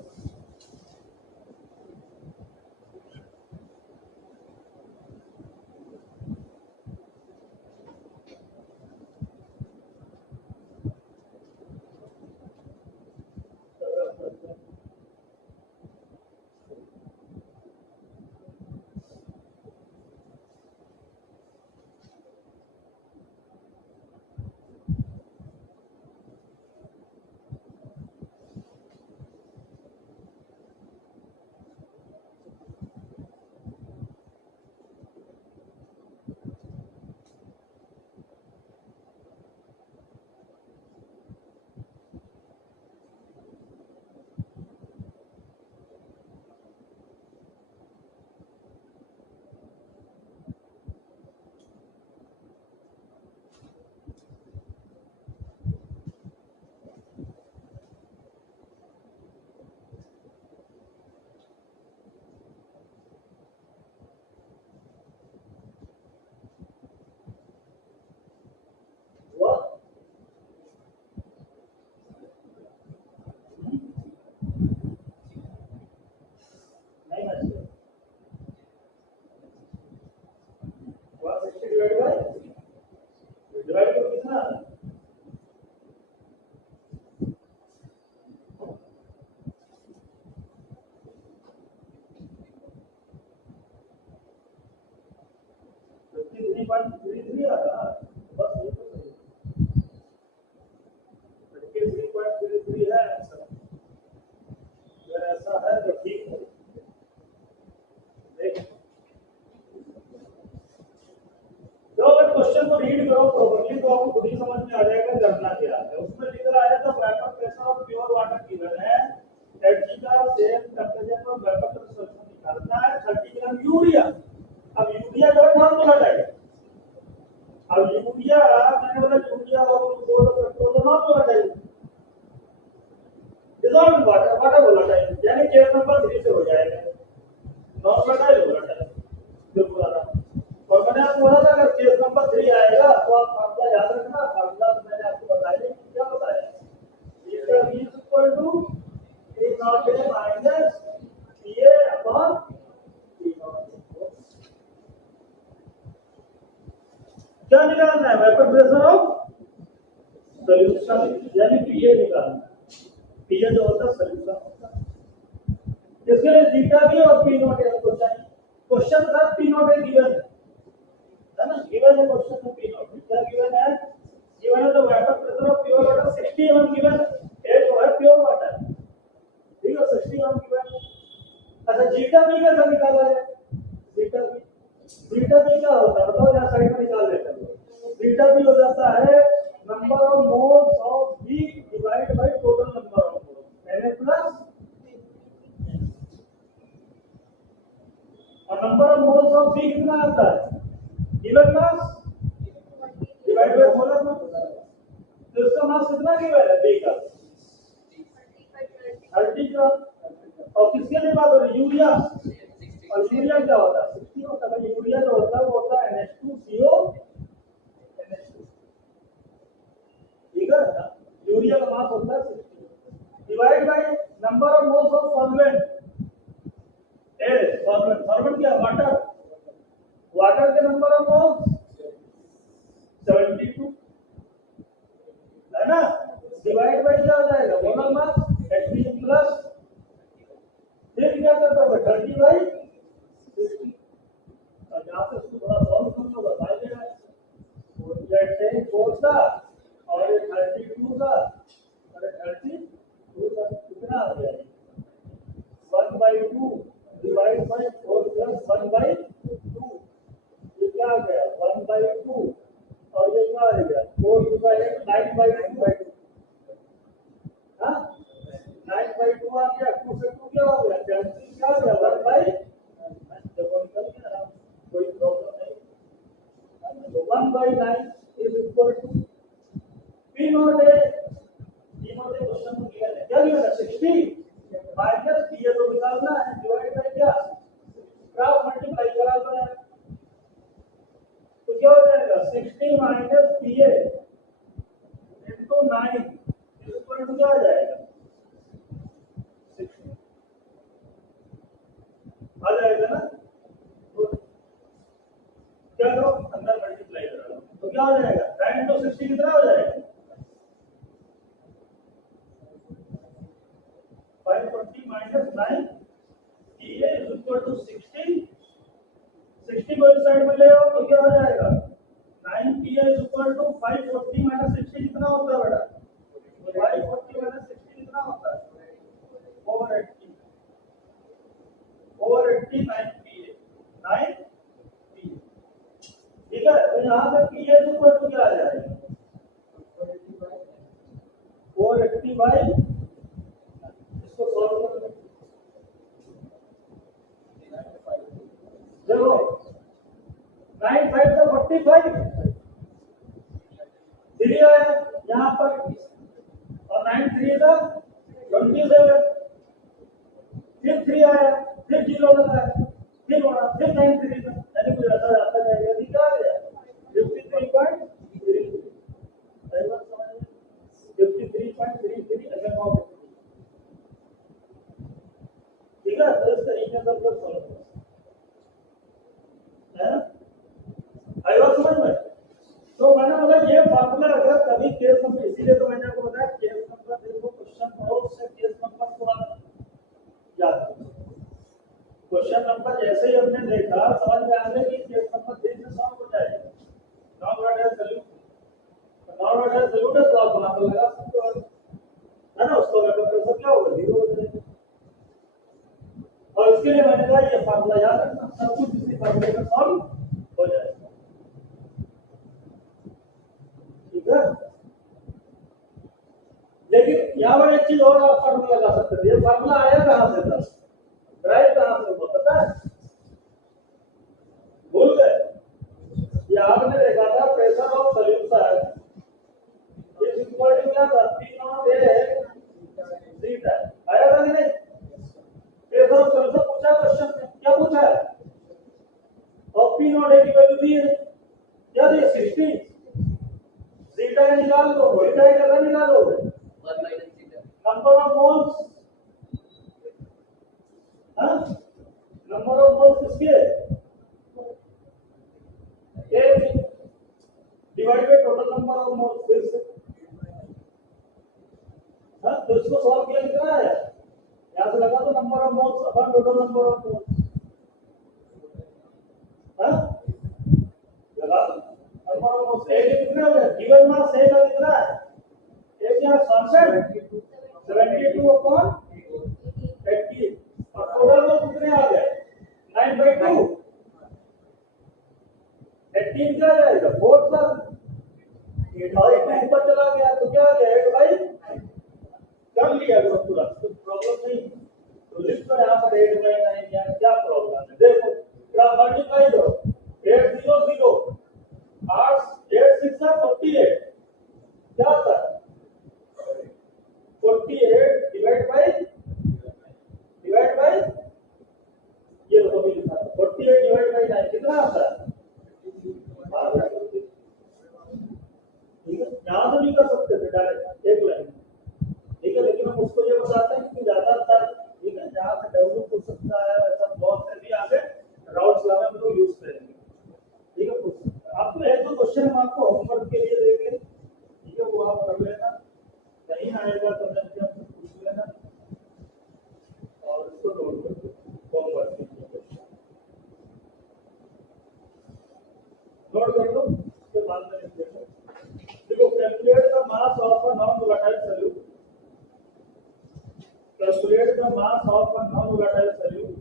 क्वेश्चन को रीड करो प्रॉपर्ली तो आपको खुद ही समझ में आ जाएगा करना क्या है। उसमें लिख रहा है तो vapour pressure of pure water given है, एचजी का सेम टेंपरेचर पर वेपर प्रेशर निकालना है 30 ग्राम यूरिया। अब यूरिया का नाम बोला जाएगा, अब यूरिया मैंने बोला यूरिया और ग्लूकोज और फ्रक्टोज का नाम बोला जाएगा, डिसॉल्व वाटर वाटर बोला जाएगा, यानी केस नंबर 3 से हो जाएगा, नॉन वोलेटाइल वोलेटाइल बिल्कुल आराम। और मैंने आपको बोला था अगर केस नंबर 3 आएगा तो आप फार्मूला याद रखना। फार्मूला मैंने आपको बताया क्या बताया, इसका v equal to a naught a minus pa upon t naught. क्या निकालना है, वेपर प्रेशर ऑफ सॉल्यूशन यानी pa निकालना है। pa जो होता है सॉल्यूशन होता है, इसके लिए थीटा भी और p नॉट आपको चाहिए। क्वेश्चन था p नॉट गिवन है ना, गिवन है क्वेश्चन में p नॉट क्या गिवन है, गिवन है तो vapour pressure of pure water 60 mm given है, जो है प्योर वाटर, ठीक है 60 mm गिवन। अच्छा जीटा भी कैसे निकाला है, जीटा भी क्या होता है बताओ, यहां साइड में निकाल लेते हैं। जीटा भी हो जाता है number of moles of B divide by total number of moles Na plus, और number of moles of B कितना आता है given mass divide by molar mass. तो इसका मास कितना गिवन है B का 30 ग्राम। और किसके लिए बात हो रही है, यूरिया, और यूरिया क्या होता है 60 होता है। यूरिया जो होता है वो होता है NH2CO NH2, ठीक है ना, यूरिया का मास होता है 60 divide by number of moles of solvent. Solvent solvent क्या वाटर, वाटर के नंबर ऑफ मोल्स 72 है ना, डिवाइड बाय क्या हो जाएगा मोलर मास H प्लस, फिर क्या करता है 30 बाई 60। और यहाँ से उसको थोड़ा सॉल्व कर लो बता देगा, लेट्स से 4 का और 32 का और 32 का कितना आ गया 1/2 डिवाइड बाय 4 प्लस 1/2, ये क्या आ गया इक्वल टू 60, 60 को इस साइड में ले आओ तो क्या हो जाएगा 9Pa is equal to 540 minus 60 कितना होता है बेटा? 540 माइनस 60 कितना होता है? 480, 480 9Pa, 9Pa। ठीक है, तो यहाँ से Pa इज इक्वल टू क्या आ जाएगा? 480 बाई, इसको सॉल्व कर लो। देखो 9 5 से 45, 3 आया यहाँ पर, और 9 3 से 27, फिर 3 आया, फिर 0 लगा, फिर 9 3 था, यानी कुछ ऐसा आता जाएगा। यदि क्या आ गया 53.33, सही बात समझ में? 53.33 अगर ठीक है, तो इस तरीके से सब सॉल्व कर है ना, आई बात समझ में? तो मैंने बोला ये फार्मूला अगर कभी केस नंबर, इसीलिए तो मैंने आपको बताया केस नंबर देखो, क्वेश्चन पढ़ो, उससे केस नंबर थोड़ा याद रखो। क्वेश्चन नंबर जैसे ही हमने देखा समझ में आ गया कि केस नंबर 3 से सॉल्व हो जाएगा। Non rodded solution, non rodded solution तो आप बना के लगा सकते हो, है ना? उसको वेपर प्रेशर क्या होगा, 0 हो जाएगा। और इसके लिए मैंने कहा ये फार्मूला याद रखना, सब कुछ इसी फार्मूले में सॉल्व हो जाएगा। ठीक है, लेकिन यहाँ पर एक चीज और आप फार्मूला लगा सकते थे। ये फार्मूला आया कहाँ से था, ड्राइव कहाँ से हुआ पता है? भूल गए? ये आपने देखा था pressure of solution is equal to क्या था, P0A थीटा, आया था कि नहीं? प्रेशर ऑफ सॉल्यूशन पूछा क्वेश्चन में, क्या पूछा है? और P0A की वैल्यू दी है, क्या दी? 60, थीटा का निकाल लो, थीटा का कितना निकालोगे? 1 minus theta, number of moles, हाँ, नंबर ऑफ मोल्स किसके? एक divide by total number of moles, फिर से हाँ, तो इसको सॉल्व किया कितना है? यहाँ से लगा दो number of moles upon total number of moles, हाँ, लगा दो नंबर ऑफ मोल्स। ए कितना हो गया? गिवन मास ए का कितना है? ए क्या कांस्टेंट 72 अपॉन 80, और टोटल मोल्स कितने आ गए? 9/2, 18 क्या जाएगा? 4 सर 8/2 ऊपर चला गया तो क्या आ गया? 8/, कर लिया सब पूरा, कुछ प्रॉब्लम नहीं। तो लिख दो यहाँ पर 8/9, क्या प्रॉब्लम है? देखो क्या मल्टीप्लाई दो, 8 0 0, 8 6 48, क्या होता है? 48 डिवाइड बाय ये तो भी लिखा है 48 डिवाइड बाय 9 कितना आता है? ठीक है, यहाँ से भी कर सकते थे डायरेक्ट एक लाइन, ठीक है, लेकिन हम उसको ये बताते हैं कि ज्यादातर, ठीक है, जहाँ से डेवलप हो सकता है ऐसा बहुत से भी आगे राउंड्स लाने में तो यूज करेंगे। ठीक है, आपको एक दो क्वेश्चन हम आपको होमवर्क के लिए देंगे, ठीक है, वो आप कर लेना, कहीं आएगा तो आपसे पूछ लेना और इसको नोट कर लो, होमवर्क के लिए नोट कर लो, उसके बाद में देखो। Calculate the mass of a non volatile solute, calculate the mass of a non-volatile solute,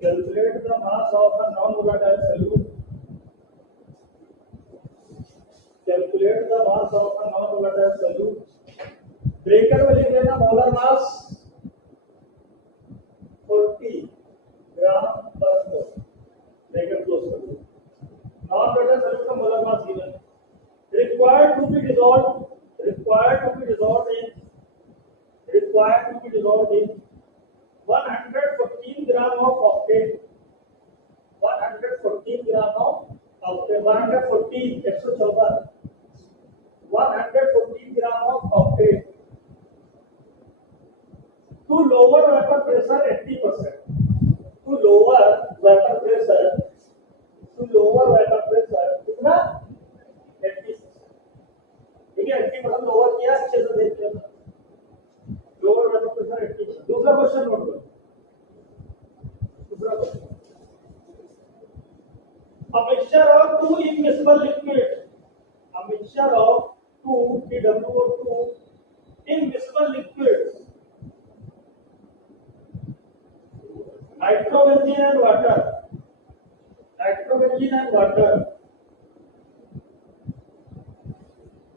calculate the mass of a non-volatile solute, calculate the mass of a non-volatile solute, breaker में लिख लेना molar mass 40 ग्राम पर मोल, breaker close कर दो। Non-volatile solute का molar mass given, required to be dissolved in required to be dissolved in 114 gram of octane, 114 gram of octane, 114 114 gram of octane to lower vapor pressure 80%, to lower vapor pressure, to lower vapor pressure कितना 80%, ठीक है, 80% lower किया, अच्छे से देख लेना, lower value pressure 80%। दूसरा question note करो, दूसरा question, a mixture of two immiscible liquids, a mixture of two PWO2 immiscible liquids, nitrobenzene and water, nitrobenzene and water,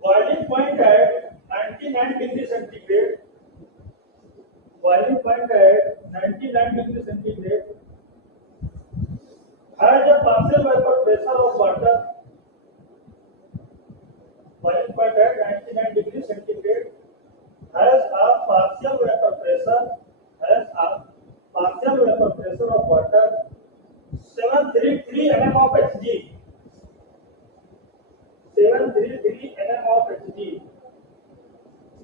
boiling point at 99 degrees centigrade, boiling point at 99 degrees centigrade, has a partial vapor pressure of water, boiling point at 99 degrees centigrade, has a partial vapor pressure, of water 733 mm of Hg, 733 mm of Hg,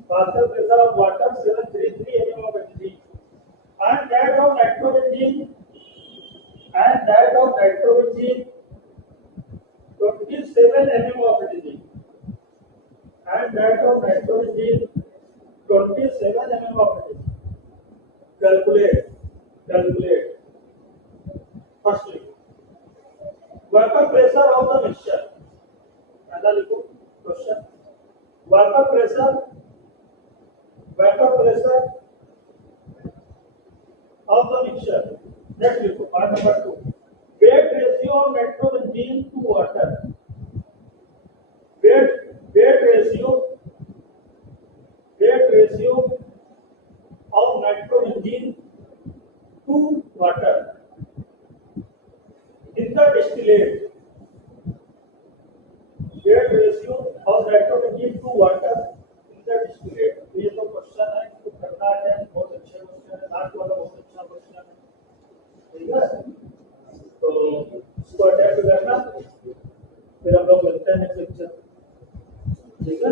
partial pressure of water 733 mm of Hg, and that of nitrogen 27 mm of Hg, and that of nitrogen 27 mm of Hg. Calculate. Firstly, vapor pressure of the mixture. पहला लिखो question, vapor pressure of the mixture. Next लिखो part number 2, weight ratio of nitrogen to water. Weight ratio of nitrogen to water in the distillate. Weight ratio of nitrogen to water in the distillate. तो ये तो question है, इसको करना है, बहुत अच्छे क्वेश्चन है, लास्ट वाला बहुत अच्छा क्वेश्चन है, ठीक है। तो इसको अटैच करना, फिर हम लोग मिलते हैं नेक्स्ट लेक्चर, ठीक है।